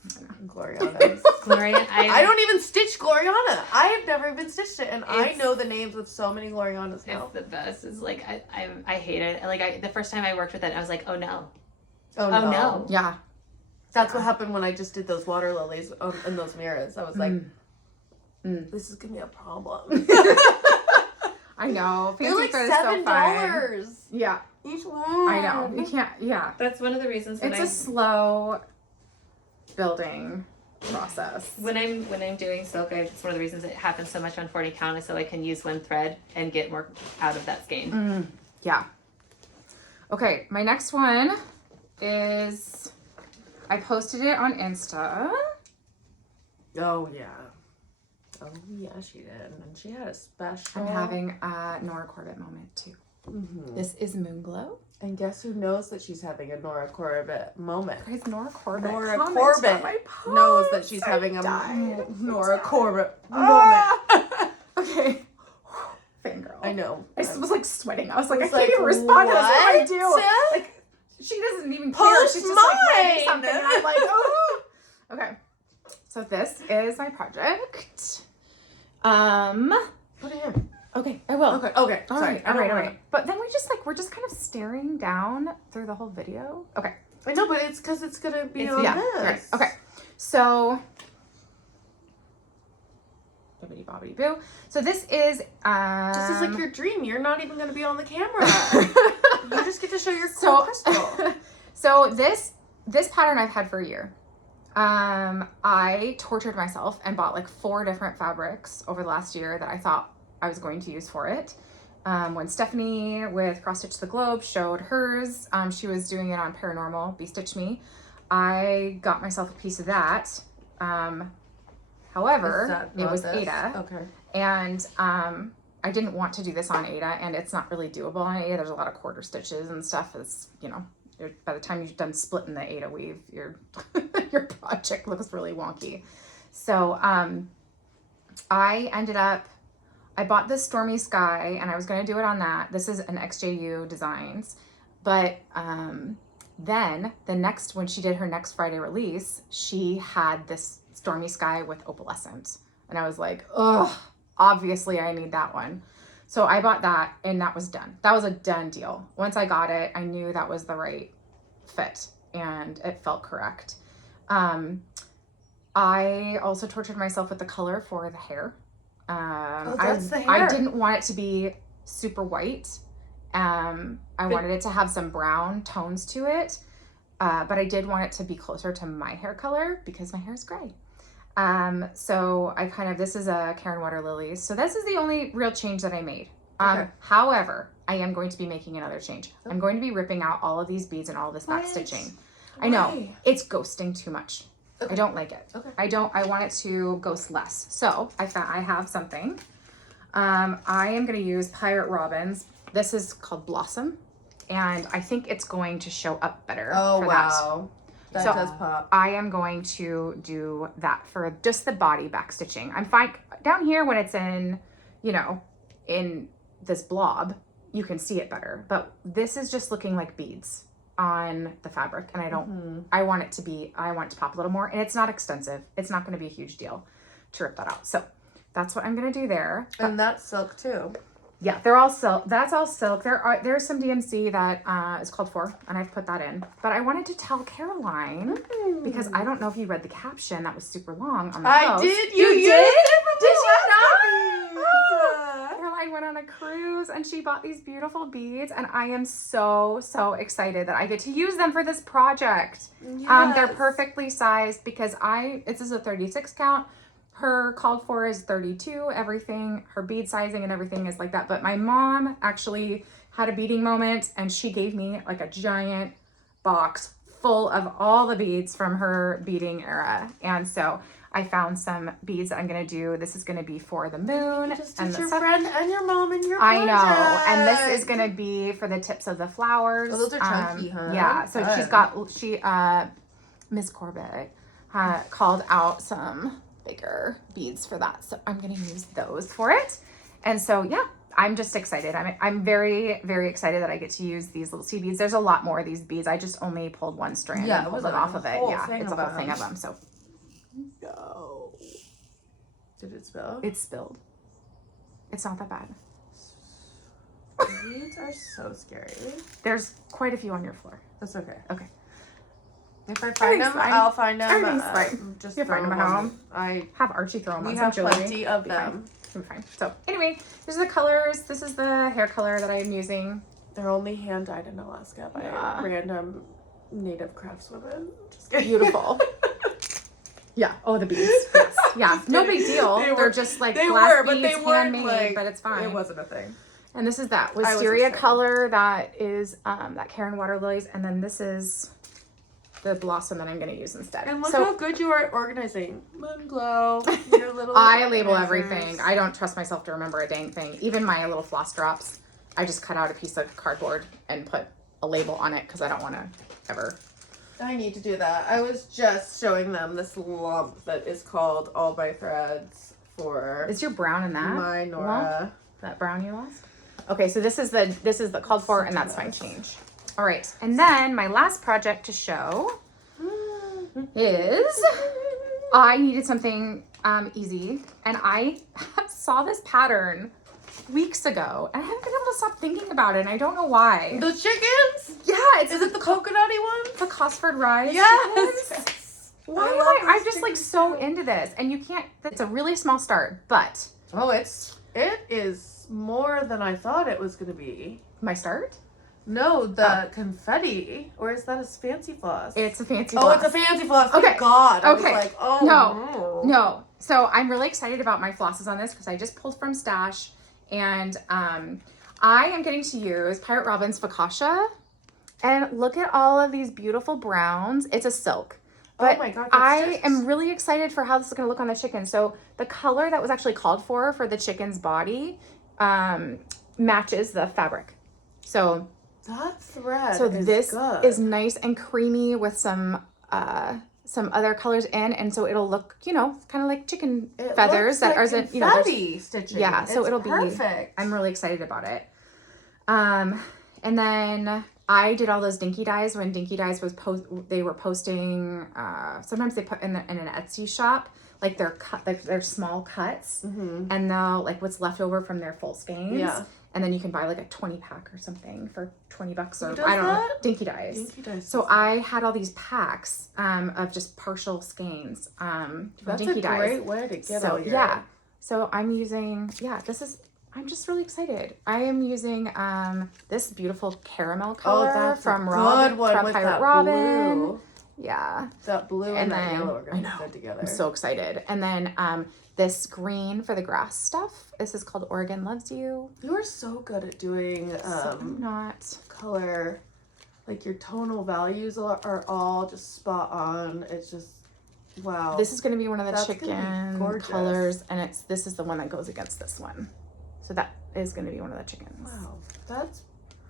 Glorianas. Gloria, I don't even stitch Gloriana. I have never even stitched it, and I It's- know the names of so many Glorianas now. it's the best. It's like I hate it. Like the first time I worked with it, I was like, oh no. Oh Oh, no. no. Yeah. That's what happened when I just did those water lilies in those mirrors. I was like, this is gonna be a problem. I know. They're Fancy like thread is so fun. $7 Yeah. each one. I know. You can't. Yeah. That's one of the reasons when It's a slow building process. when I'm doing silk, it's one of the reasons it happens so much on 40 count is so I can use one thread and get more out of that skein. Yeah. Okay, my next one is I posted it on Insta. Oh yeah. Oh yeah, she did, and she had a special. I'm having a Nora Corbett moment too. This is Moonglow. And guess who knows that she's having a Nora Corbett moment? Guys, Nora Corbett. Nora commented Corbett on my post. knows that she's having a died. Nora Corbett Ah! moment. Okay. Fangirl. I know. I was like sweating. I was like, I was can't like, even respond to this. What do I do? what? Like, she doesn't even care. Post She's just like writing mine. something. And I'm like, oh. Okay. So this is my project. Put it here. Okay, I will. Okay. All Sorry. right, all right. But then we're just kind of staring down through the whole video. Okay. I know, but it's because it's gonna be on Yeah. this. Right. Okay. So, bibbidi bobbidi boo. So this is This is like your dream. You're not even going to be on the camera. You just get to show your cool crystal. So this pattern I've had for a year. I tortured myself and bought like 4 different fabrics over the last year that I thought I was going to use for it. When Stephanie with Cross Stitch the Globe showed hers, she was doing it on Paranormal, Be-Stitch Me. I got myself a piece of that. However, it was Aida. Okay. And I didn't want to do this on Aida, and it's not really doable on Aida. There's a lot of quarter stitches and stuff. It's, you know, by the time you've done splitting the Aida weave, your project looks really wonky. So I bought this Stormy Sky, and I was going to do it on that. This is an XJU Designs, but then when she did her next Friday release, she had this Stormy Sky with Opalescent, and I was like, ugh, obviously I need that one. So I bought that, and that was done. That was a done deal. Once I got it, I knew that was the right fit, and it felt correct. I also tortured myself with the color for the hair. That's the hair. I didn't want it to be super white. I wanted it to have some brown tones to it, but I did want it to be closer to my hair color because my hair is gray. So this is a Karen Water Lilies. So this is the only real change that I made. Okay. However, I am going to be making another change. I'm going to be ripping out all of these beads and all this back stitching. I know, it's ghosting too much. Okay. I don't like it. Okay. I want it to ghost less. So I have something. I am going to use Pirate Robin's. This is called Blossom, and I think it's going to show up better. Oh, for wow. That So, does pop. I am going to do that for just the body back stitching. I'm fine down here when it's in, you know, in this blob, you can see it better, but this is just looking like beads on the fabric, and I want it to pop a little more, and it's not extensive. It's not going to be a huge deal to rip that out. So that's what I'm going to do there. And that's silk too. Yeah, they're all silk. That's all silk. There's some DMC that is called for, and I've put that in. But I wanted to tell Caroline, because I don't know if you read the caption that was super long on the post. did. You used did? it Did you from the last episode. Caroline went on a cruise, and she bought these beautiful beads, and I am so excited that I get to use them for this project. They're Yes. perfectly sized because this is a 36 count. Her called for is 32, everything, her bead sizing and everything is like that. But my mom actually had a beading moment, and she gave me like a giant box full of all the beads from her beading era. And so I found some beads that I'm going to do. This is going to be for the moon. Just and teach the your sun. friend and your mom and your I know. project. And this is going to be for the tips of the flowers. Oh, those are chunky, huh? Yeah. So Good. Miss Corbett called out some bigger beads for that, so I'm going to use those for it. And so yeah, I'm just excited. I'm very excited that I get to use these little seed beads. There's a lot more of these beads. I just only pulled one strand and pulled it off of it. Yeah, it's a whole thing of them. So Go. Did it spill? it's spilled. It's not that bad. Beads are so scary. There's quite a few on your floor. That's okay. Okay. If I find them, fine. I'll find them. Everything's fine. Just You'll throw find them them at on. home. I Have Archie throw them we on have some jewelry. plenty of Be fine. them. Be fine. So anyway, these are the colors. This is the hair color that I'm using. They're only hand dyed in Alaska by Yeah. random native craftswomen. Just Beautiful. Yeah. Oh, the beads. Yes. Yeah. Just No kidding. big deal. They They're were- just like they glass were, but beads, they weren't handmade, like but it's fine. It wasn't a thing. And this is that I was wisteria excited. color that is that Karen Water Lilies, and then this is the blossom that I'm going to use instead. And look so how good you are at organizing. Moonglow, your little. I label organizers. everything. I don't trust myself to remember a dang thing. Even my little floss drops, I just cut out a piece of cardboard and put a label on it because I don't want to ever. I need to do that. I was just showing them this lump that is called All by Threads for Is your brown in that? my Nora. lump? That brown you lost? Okay, so this is the called for, and that's my change. All right, and then my last project to show is I needed something easy, and I saw this pattern weeks ago, and I haven't been able to stop thinking about it, and I don't know why. The chickens? Yeah, it's Is it the coconutty one? the Cosford Rise. Yes. chickens. Why I am love I'm these just like stickers so too. into this, and you can't. It's a really small start, but Oh, it is more than I thought it was gonna be. my start. No, the confetti, or is that a fancy floss? It's a fancy. Oh, floss. it's a fancy floss. Okay. Thank God. I was Okay. like, oh No. No. So I'm really excited about my flosses on this because I just pulled from Stash, and I am getting to use Pirate Robin's Focaccia, and look at all of these beautiful browns. It's a silk. But oh my God, I am really excited for how this is going to look on the chicken. So the color that was actually called for the chicken's body matches the fabric. So that thread. this good. is nice and creamy with some other colors in, and so it'll look, kind of like chicken It feathers looks that like are, confetti stitching. yeah. So It's it'll be perfect. I'm really excited about it. And then I did all those Dinky Dyes when Dinky Dyes was they were posting. Sometimes they put in an Etsy shop like their small cuts, and they'll like what's left over from their full skeins. Yeah. And then you can buy like a 20 pack or something for $20 or Who does I don't know. that? Dinky Dyes. Dinky Dyes So does I had all these packs of just partial skeins from That's Dinky a Dyes. great way to get So all your... yeah. So I'm using I'm just really excited. I am using this beautiful caramel color that's from a Robin good one from with Pirate that Robin. blue. Yeah. That blue And and, that then- yellow are I going know. to fit together. I'm so excited. And then this green for the grass stuff. This is called Oregon Loves You. You are so good at doing So I'm not. color. Like your tonal values are all just spot on. It's just, wow. This is going to be one of the That's gonna be chicken gorgeous. colors, and this is the one that goes against this one. So that is going to be one of the chickens. Wow, that's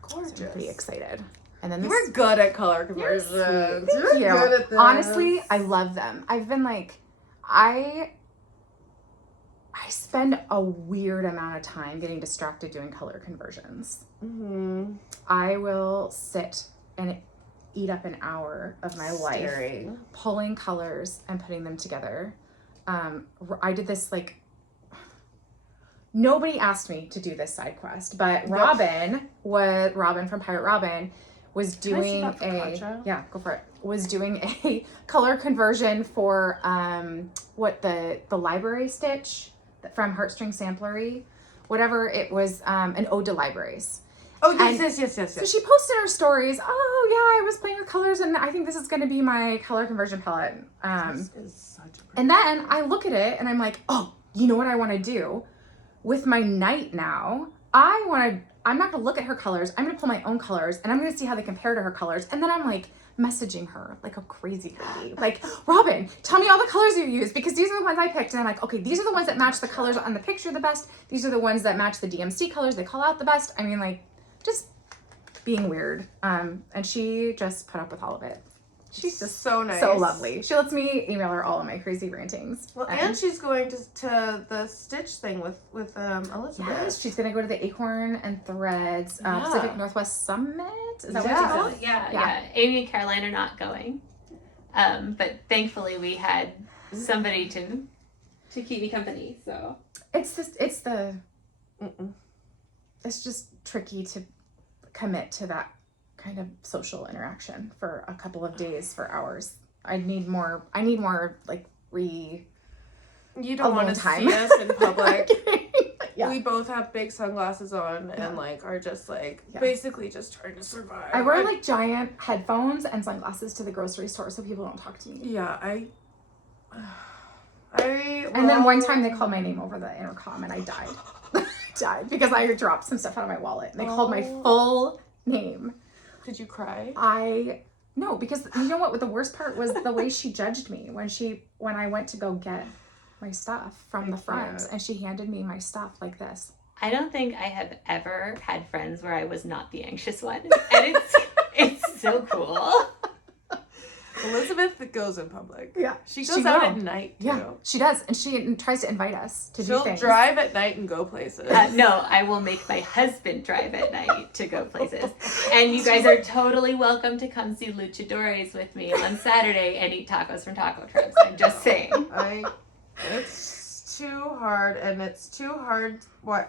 gorgeous. So I'm pretty excited. And then You this were good at color You're conversions. sweet. You were Thank you. good at this. Honestly, I love them. I've been like, I spend a weird amount of time getting distracted doing color conversions. I will sit and eat up an hour of my life Staring. pulling colors and putting them together. I did this like, nobody asked me to do this side quest, but Robin from Pirate Robin was Can I see doing that focaccia? yeah, go for it. Was doing a color conversion for the library stitch from Heartstring Samplery, whatever it was, an ode to libraries. Oh, And- yes. So she posted her stories. Oh yeah, I was playing with colors, and I think this is going to be my color conversion palette. This is such a pretty And then I look at it and I'm like, oh, you know what I want to do with my night now? I'm not going to look at her colors. I'm going to pull my own colors, and I'm going to see how they compare to her colors. And then I'm like messaging her like a crazy lady. Like, Robin, tell me all the colors you use, because these are the ones I picked. And I'm like, okay, these are the ones that match the colors on the picture the best. These are the ones that match the DMC colors they call out the best. I mean, like, just being weird. And she just put up with all of it. She's just so nice. so lovely. She lets me email her all of my crazy rantings. Well, and she's going to the stitch thing with Elizabeth. Yes, she's gonna go to the Acorn and Threads Yeah. Pacific Northwest Summit. Is that Yeah. what So, it's called? yeah. Aimee and Caroline are not going. But thankfully we had somebody to keep me company. So It's just tricky to commit to that kind of social interaction for a couple of days, for hours. I need more like You don't want alone to time. see us in public. Yeah. We both have big sunglasses on and like are just like Yeah. basically just trying to survive. I wear like giant headphones and sunglasses to the grocery store so people don't talk to me. Yeah, And then one time they called my name over the intercom and I died. I died because I dropped some stuff out of my wallet and they called my full name. Did you cry? No, because you know what the worst part was? The way she judged me when I went to go get my stuff from the front, and she handed me my stuff like this. I don't think I have ever had friends where I was not the anxious one. And it's so cool. Elizabeth goes in public. Yeah, She goes out will. at night too. Yeah, she does, and she tries to invite us to do She'll things. drive at night and go places. No, I will make my husband drive at night to go places. And you guys are totally welcome to come see Luchadores with me on Saturday and eat tacos from taco trucks. I'm just saying. It's too hard, and it's too hard.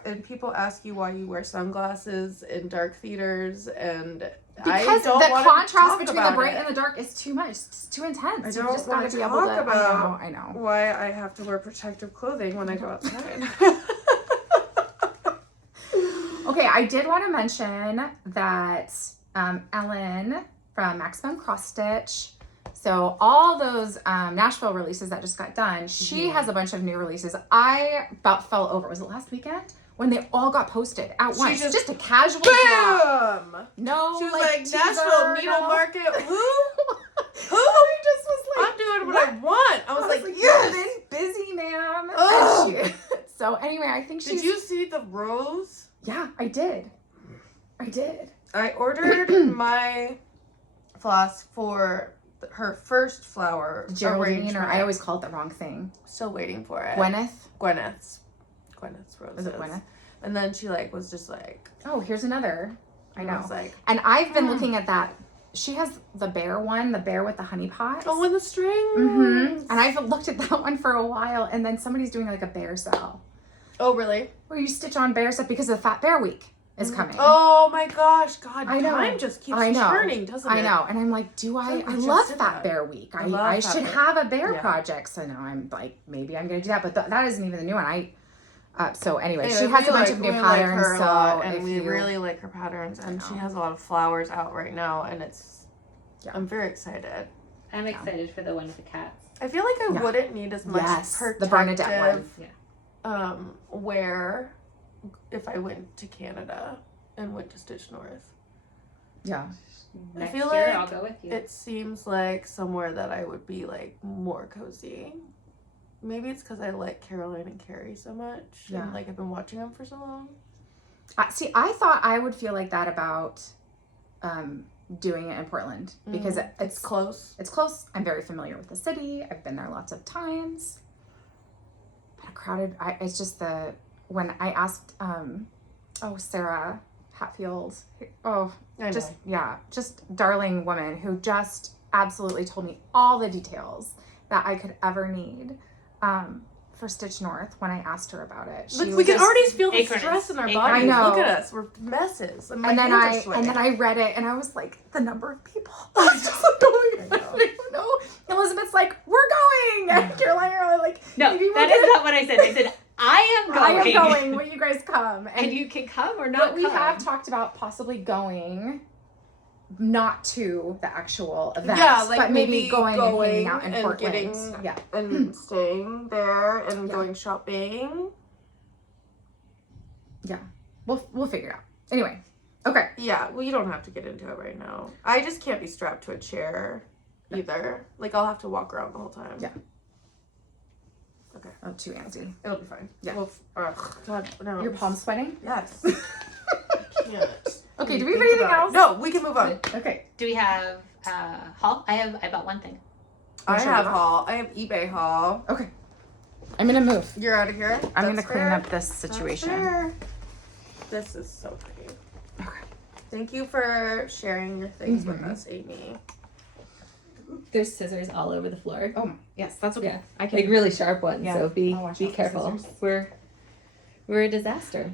And people ask you why you wear sunglasses in dark theaters, and because I don't the want contrast to talk between about the bright it. and the dark is too much. It's too intense. I You don't just want gotta to be able talk to. about I know. why I have to wear protective clothing when I go outside. Okay, I did want to mention that Ellen from Maximum Cross Stitch. So all those Nashville releases that just got done, she has a bunch of new releases. I about fell over. Was it last weekend? When they all got posted at once. Just a casual drop. Bam! No, She was like Nashville teaser, Needle no. Market. Who? I just was like, I'm doing what I want. I was like, you've yes. been busy, ma'am. Ugh. And so anyway, I think she's. Did you see the rose? Yeah, I did. I ordered my floss for her first flower Geraldine, arrangement. or I always call it the wrong thing. Still waiting for it. Gwyneth's roses. Is it Gwyneth? And then she was just like, Oh, here's another. I know. I was like, And I've been looking at that. She has the bear one, the bear with the honey pots. oh, and the strings. Mm-hmm. And I've looked at that one for a while, and then somebody's doing like a bear sale Oh, really? where you stitch on bear stuff because the Fat Bear Week is coming. Oh my gosh, God, I know. time just keeps I know. churning, doesn't it? I know, and I'm like, I just love did Fat that. Bear Week. I love I Fat should Bear. have a bear Yeah. project. So now I'm like, maybe I'm gonna do that, but that isn't even the new one. So anyway, she Anyway, has we a bunch like- of new we patterns. like her a so lot, and if we you, really like her patterns, and she know. has a lot of flowers out right now, and Yeah. I'm very excited. I'm excited for the one with the cats. I feel like I Yeah. wouldn't need as much Yes, protective the Bernadette one. wear if I went to Canada and went to Stitch North. Yeah. Next feel year, like I'll go with you. It seems like somewhere that I would be like more cozy. Maybe it's because I like Caroline and Carrie so much. Yeah. And like I've been watching them for so long. See, I thought I would feel like that about doing it in Portland because It's close. It's close. I'm very familiar with the city. I've been there lots of times. But a crowded. It's just when I asked, Sarah Hatfield. Oh, I just know. just darling woman who just absolutely told me all the details that I could ever need for Stitch North when I asked her about it. Look, we can already feel the Acorns. stress in our Acorns. bodies. I know. Look at us. We're messes. And, my And then hands are sweating. I read it and I was like, the number of people. I was just like, oh my God, I don't know. Elizabeth's like, we're going. And Caroline and I are like, No, maybe we'll that get is not what I said. I said, I am I going. am going. Will you guys come? And you can come or not But we come. have talked about possibly going, not to the actual event, Yeah, like but maybe maybe going and hanging out in and Portland. getting- Yeah. and staying there and Yeah. going shopping. Yeah. We'll figure it out. Anyway. Okay. Yeah, well, you don't have to get into it right now. I just can't be strapped to a chair either. Like, I'll have to walk around the whole time. Yeah. Okay. Oh, too antsy. It'll be fine. Yeah. Well, God, no. Your palms sweating? Yes. Can't. Okay, do we have Think anything about else? it. No, we can move on. Okay. Do we have haul? I bought one thing. I sure have you haul. I have eBay haul. Okay. I'm gonna move. You're out of here. I'm gonna That's clean fair. up this That's situation. fair. This is so pretty. Okay. Thank you for sharing your things with us, Aimee. There's scissors all over the floor. Oh, yes, that's okay. Yeah, I can. like really sharp ones. Yeah, So be I'll watch out for careful. scissors. We're a disaster.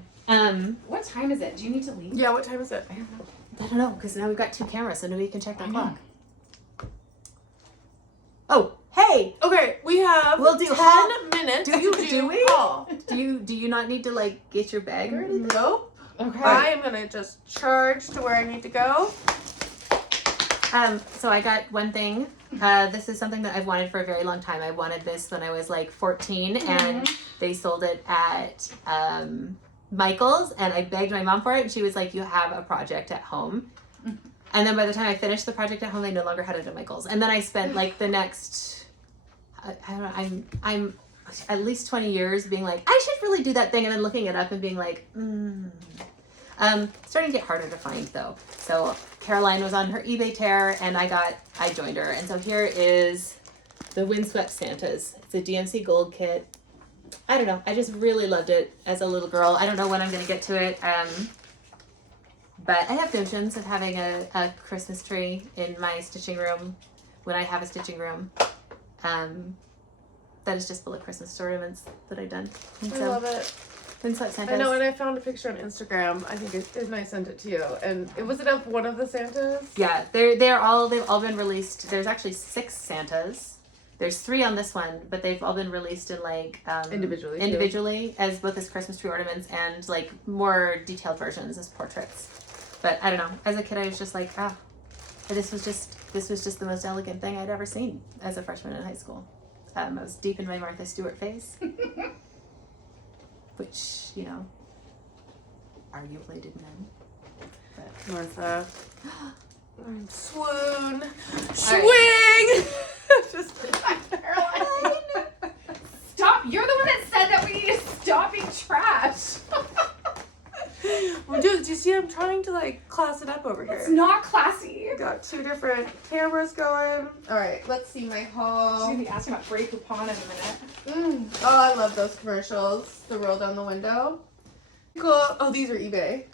What time is it? Do you need to leave? Yeah, what time is it? I don't know, because now we've got 2 cameras, so nobody can check that clock. Oh, hey! Okay, we have We'll do 10 haul. minutes Do you- to do we? haul. Do you not need to like get your bag or anything? Nope. Okay. I am gonna just charge to where I need to go. So I got one thing. This is something that I've wanted for a very long time. I wanted this when I was like 14, and they sold it at Michael's, and I begged my mom for it, and she was like, "You have a project at home." And then by the time I finished the project at home, they no longer had it at Michael's. And then I spent like the next, I don't know, I'm at least 20 years being like, I should really do that thing, and then looking it up and being like, starting to get harder to find though. So Caroline was on her eBay tear, and I joined her. And so here is the Windswept Santas. It's a DMC Gold kit. I don't know. I just really loved it as a little girl. I don't know when I'm going to get to it. But I have notions of having a Christmas tree in my stitching room when I have a stitching room. that is just full of Christmas ornaments that I've done. And I so, love it. and so Santa's. I know, and I found a picture on Instagram. I think and I sent it to you. And was it of one of the Santas? Yeah, they've all been released. There's actually 6 Santas. There's 3 on this one, but they've all been released in like individually as both as Christmas tree ornaments and like more detailed versions as portraits. But I don't know. As a kid, I was just like, this was just the most elegant thing I'd ever seen as a freshman in high school. I was deep in my Martha Stewart phase, which arguably didn't end. But Martha. Swoon. Swing! Just Stop! You're the one that said that we need to stop being trash. Well, dude, do you see I'm trying to like class it up over It's here? not classy. Got 2 different cameras going. Alright, let's see my She's haul. gonna be asking about Free Coupon in a minute. Oh, I love those commercials. The roll down the window. Cool. Oh, these are eBay.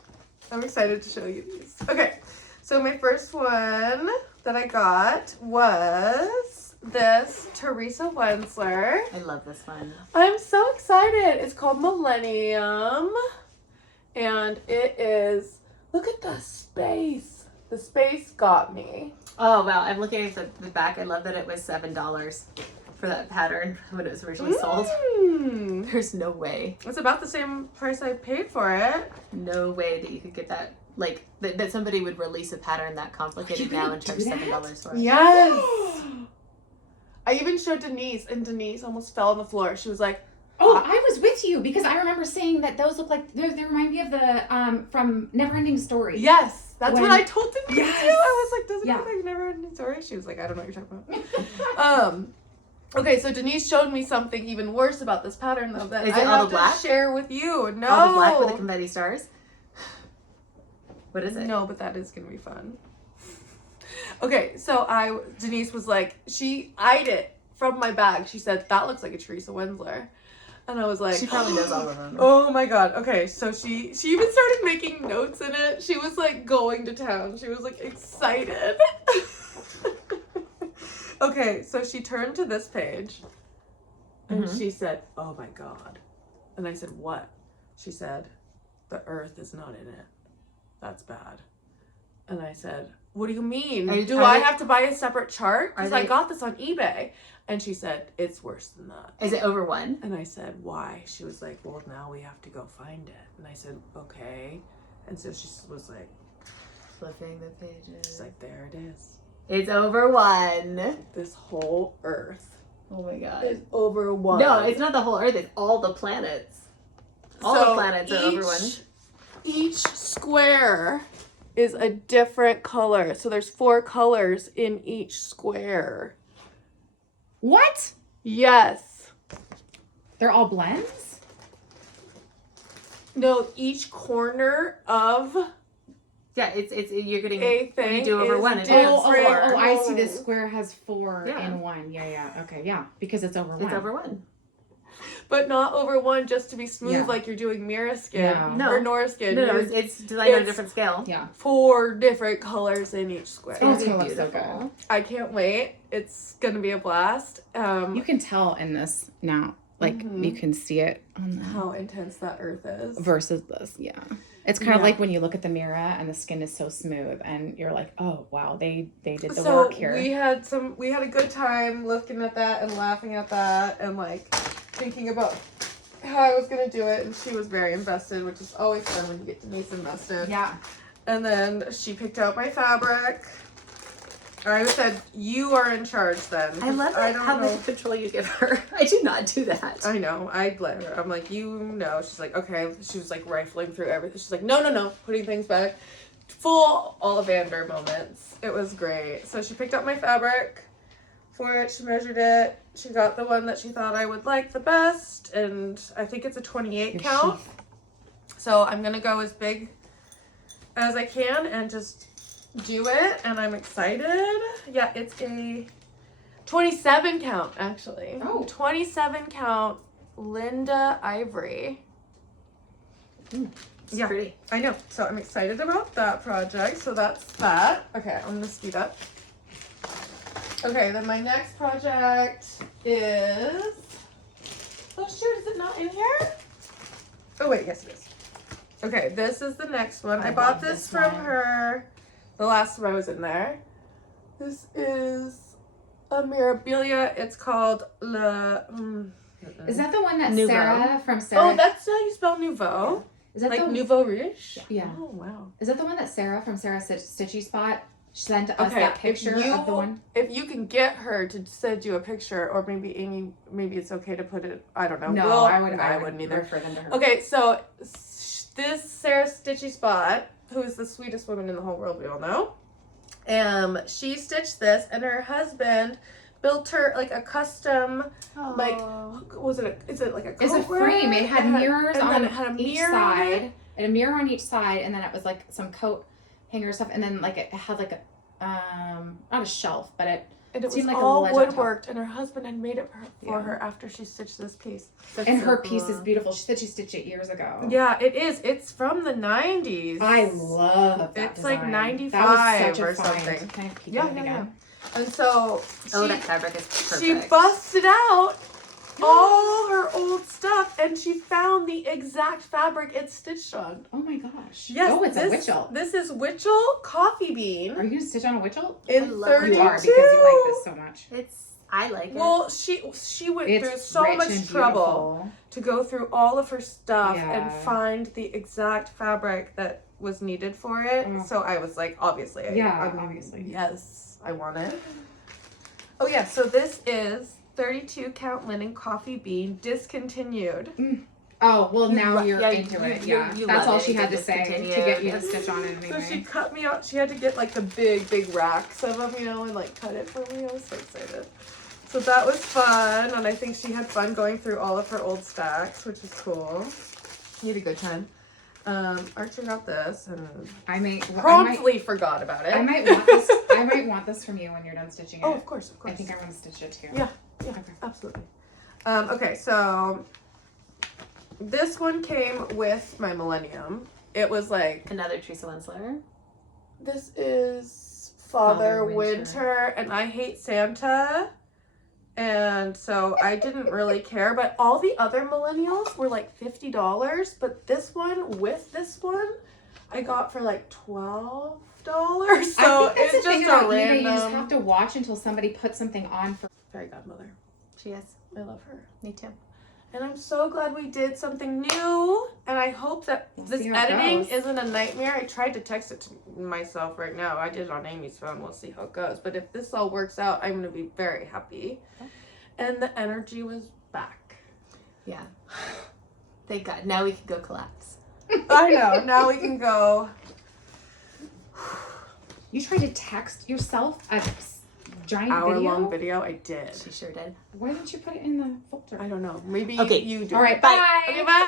I'm excited to show you these. Okay, so my first one that I got was this Theresa Winsler. I love this one. I'm so excited. It's called Millennium. And it is, look at the space. The space got me. Oh wow! I'm looking at the back. I love that it was $7 for that pattern when it was originally sold. There's no way. It's about the same price I paid for it. No way that you could get that, like, that somebody would release a pattern that complicated now and charge $7 for it. Yes. I even showed Denise, and Denise almost fell on the floor. She was like, Oh, I was with you because I remember saying that those look like they remind me of the from Neverending Story. yes, that's When- what I told Denise Yes. too. I was like, doesn't Yeah. it look like Never Ending Story? She was like, I don't know what you're talking about. Okay, so Denise showed me something even worse about this pattern though that Is I it all have the black? to share with you. No, All the black with the confetti stars. What is it? No, but that is gonna be fun. Okay, so Denise was like, she eyed it from my bag. She said, that looks like a Theresa Winsler. And I was like, She probably knows all of them. oh my god. Okay, so she even started making notes in it. She was like going to town. She was like excited. Okay, so she turned to this page and she said, oh my god. And I said, what? She said, the earth is not in it. That's bad. And I said, what do you mean? Do I have to buy a separate chart? Because I got this on eBay. And she said, it's worse than that. Is it over 1? And I said, why? She was like, well, now we have to go find it. And I said, okay. And so she was like, Flipping the pages. she's like, there it is. It's over 1. This whole earth Oh my god. is over 1. No, it's not the whole Earth. It's all the planets. All the planets are over 1. Each square is a different color. So there's 4 colors in each square. What? Yes. They're all blends? No, each corner of Yeah, it's you're getting a when thing you do over is 1. It different. becomes 4. Oh, I see this square has 4 Yeah. in 1. Yeah. Okay, yeah. Because it's over 1. It's over 1. But not over 1 just to be smooth Yeah. like you're doing Mira skin Yeah. No. or Nora skin. No, You're- it's designed on a it's- different scale. Yeah. 4 different colors in each square. Oh, it's It's gonna look so beautiful. good. I can't wait. It's gonna be a blast. You can tell in this now. Like, you can see it on the... How intense that earth is. Versus this, yeah. It's kind of Yeah. like when you look at the mirror and the skin is so smooth and you're like, oh, wow, they did the So work here. we had a good time looking at that and laughing at that and like thinking about how I was gonna do it, and she was very invested, which is always fun when you get Denise invested. Yeah. And then she picked out my fabric. I said, you are in charge then. I love I it, don't how know. much control you give her. I do not do that. I know. I let her. I'm like, She's like, okay. She was like rifling through everything. She's like, no. Putting things back. Full Ollivander moments. It was great. So she picked up my fabric for it. She measured it. She got the one that she thought I would like the best. And I think it's a 28 Your count. sheath. So I'm going to go as big as I can and just do it. And I'm excited. Yeah, it's a 27 count actually. Oh. 27 count Linda Ivory. It's Yeah. pretty. I know. So I'm excited about that project. So that's that. Okay, I'm gonna speed up. Okay, then my next project is Oh shoot, is it not in here? Oh wait, yes it is. Okay, this is the next one. I bought love this this from one. her the last time I was in there. This is a Mirabilia. It's called Is that the one that Nouveau. Sarah from Sarah? Oh, that's how you spell Nouveau. is that Like the Nouveau Riche? Yeah. Oh, wow. Is that the one that Sarah from Sarah Stitchy Spot sent us Okay, that picture of the one? If you can get her to send you a picture, or maybe Aimee, maybe it's okay to put it, I don't know. No, Well, I wouldn't wouldn't either. refer them to her. Okay, so this Sarah Stitchy Spot, who is the sweetest woman in the whole world, we all know. She stitched this, and her husband built her like a custom, like, was it? Is it like a? It's a coat frame. rack? It had mirrors and on then it had a each mirror on side, it. and a mirror on each side, and then it was like some coat hanger stuff, and then like it had like a not a shelf, but it And it was seemed like a all ledge on top. woodworked, and her husband had made it for Yeah. her after she stitched this piece. and her piece is beautiful. She said she stitched it years ago. Yeah, it is. It's from the 90s. I love that. It's like design. 95 that was such a or find. something. Can I peek Yeah, at it yeah, again? And so Oh, she, that fabric is perfect. she busted out all her old stuff, and she found the exact fabric it's stitched on. Oh my gosh. Yes, Oh, it's a this, Wichelt. This is Wichelt Coffee Are Bean you gonna stitch on a Wichelt? in love 32. You are because you like this so much. I like it. Well, she went through It's so rich much and trouble beautiful. to go through all of her stuff and Yeah. find the exact fabric that was needed for it. Mm. So I was like, obviously, Obviously. yes, I want it. Oh yeah, so this is 32 count linen coffee bean discontinued. Oh, well, now you're yeah, into it. you Yeah. love That's all it. she had to It's say to discontinued. get you to stitch on it So she anyway. cut me out. She had to get like the big racks of them, you know, and like cut it for me. I was so excited. So that was fun, and I think she had fun going through all of her old stacks, which is cool. She had a good time. Archer got this and I promptly forgot about it. might want this. I might want this from you when you're done stitching it. Oh, of course. I think I'm gonna stitch it too. Yeah. Yeah, Okay. absolutely. Okay, so this one came with my Millennium. It was like, Another Theresa Winsler. this is Father Father Winter, Winter. and I hate Santa. And so I didn't really care, but all the other millennials were like $50, but this one with this one I got for like $12. So I think that's it's the thing just about a eBay. You just random have to watch until somebody puts something on for. fairy godmother. She is. I love her. Me too. And I'm so glad we did something new. And I hope that We'll this see how it editing goes. isn't a nightmare. I tried to text it to myself right now. I did it on Amy's phone. We'll see how it goes. But if this all works out, I'm going to be very happy. And the energy was back. Yeah. Thank God. Now we can go collapse. I know. Now we can go. You tried to text yourself a giant Hour-long video. video. I did. She sure did. Why didn't you put it in the folder? I don't know. Maybe Okay. you do. All right. it. Bye. Okay, bye.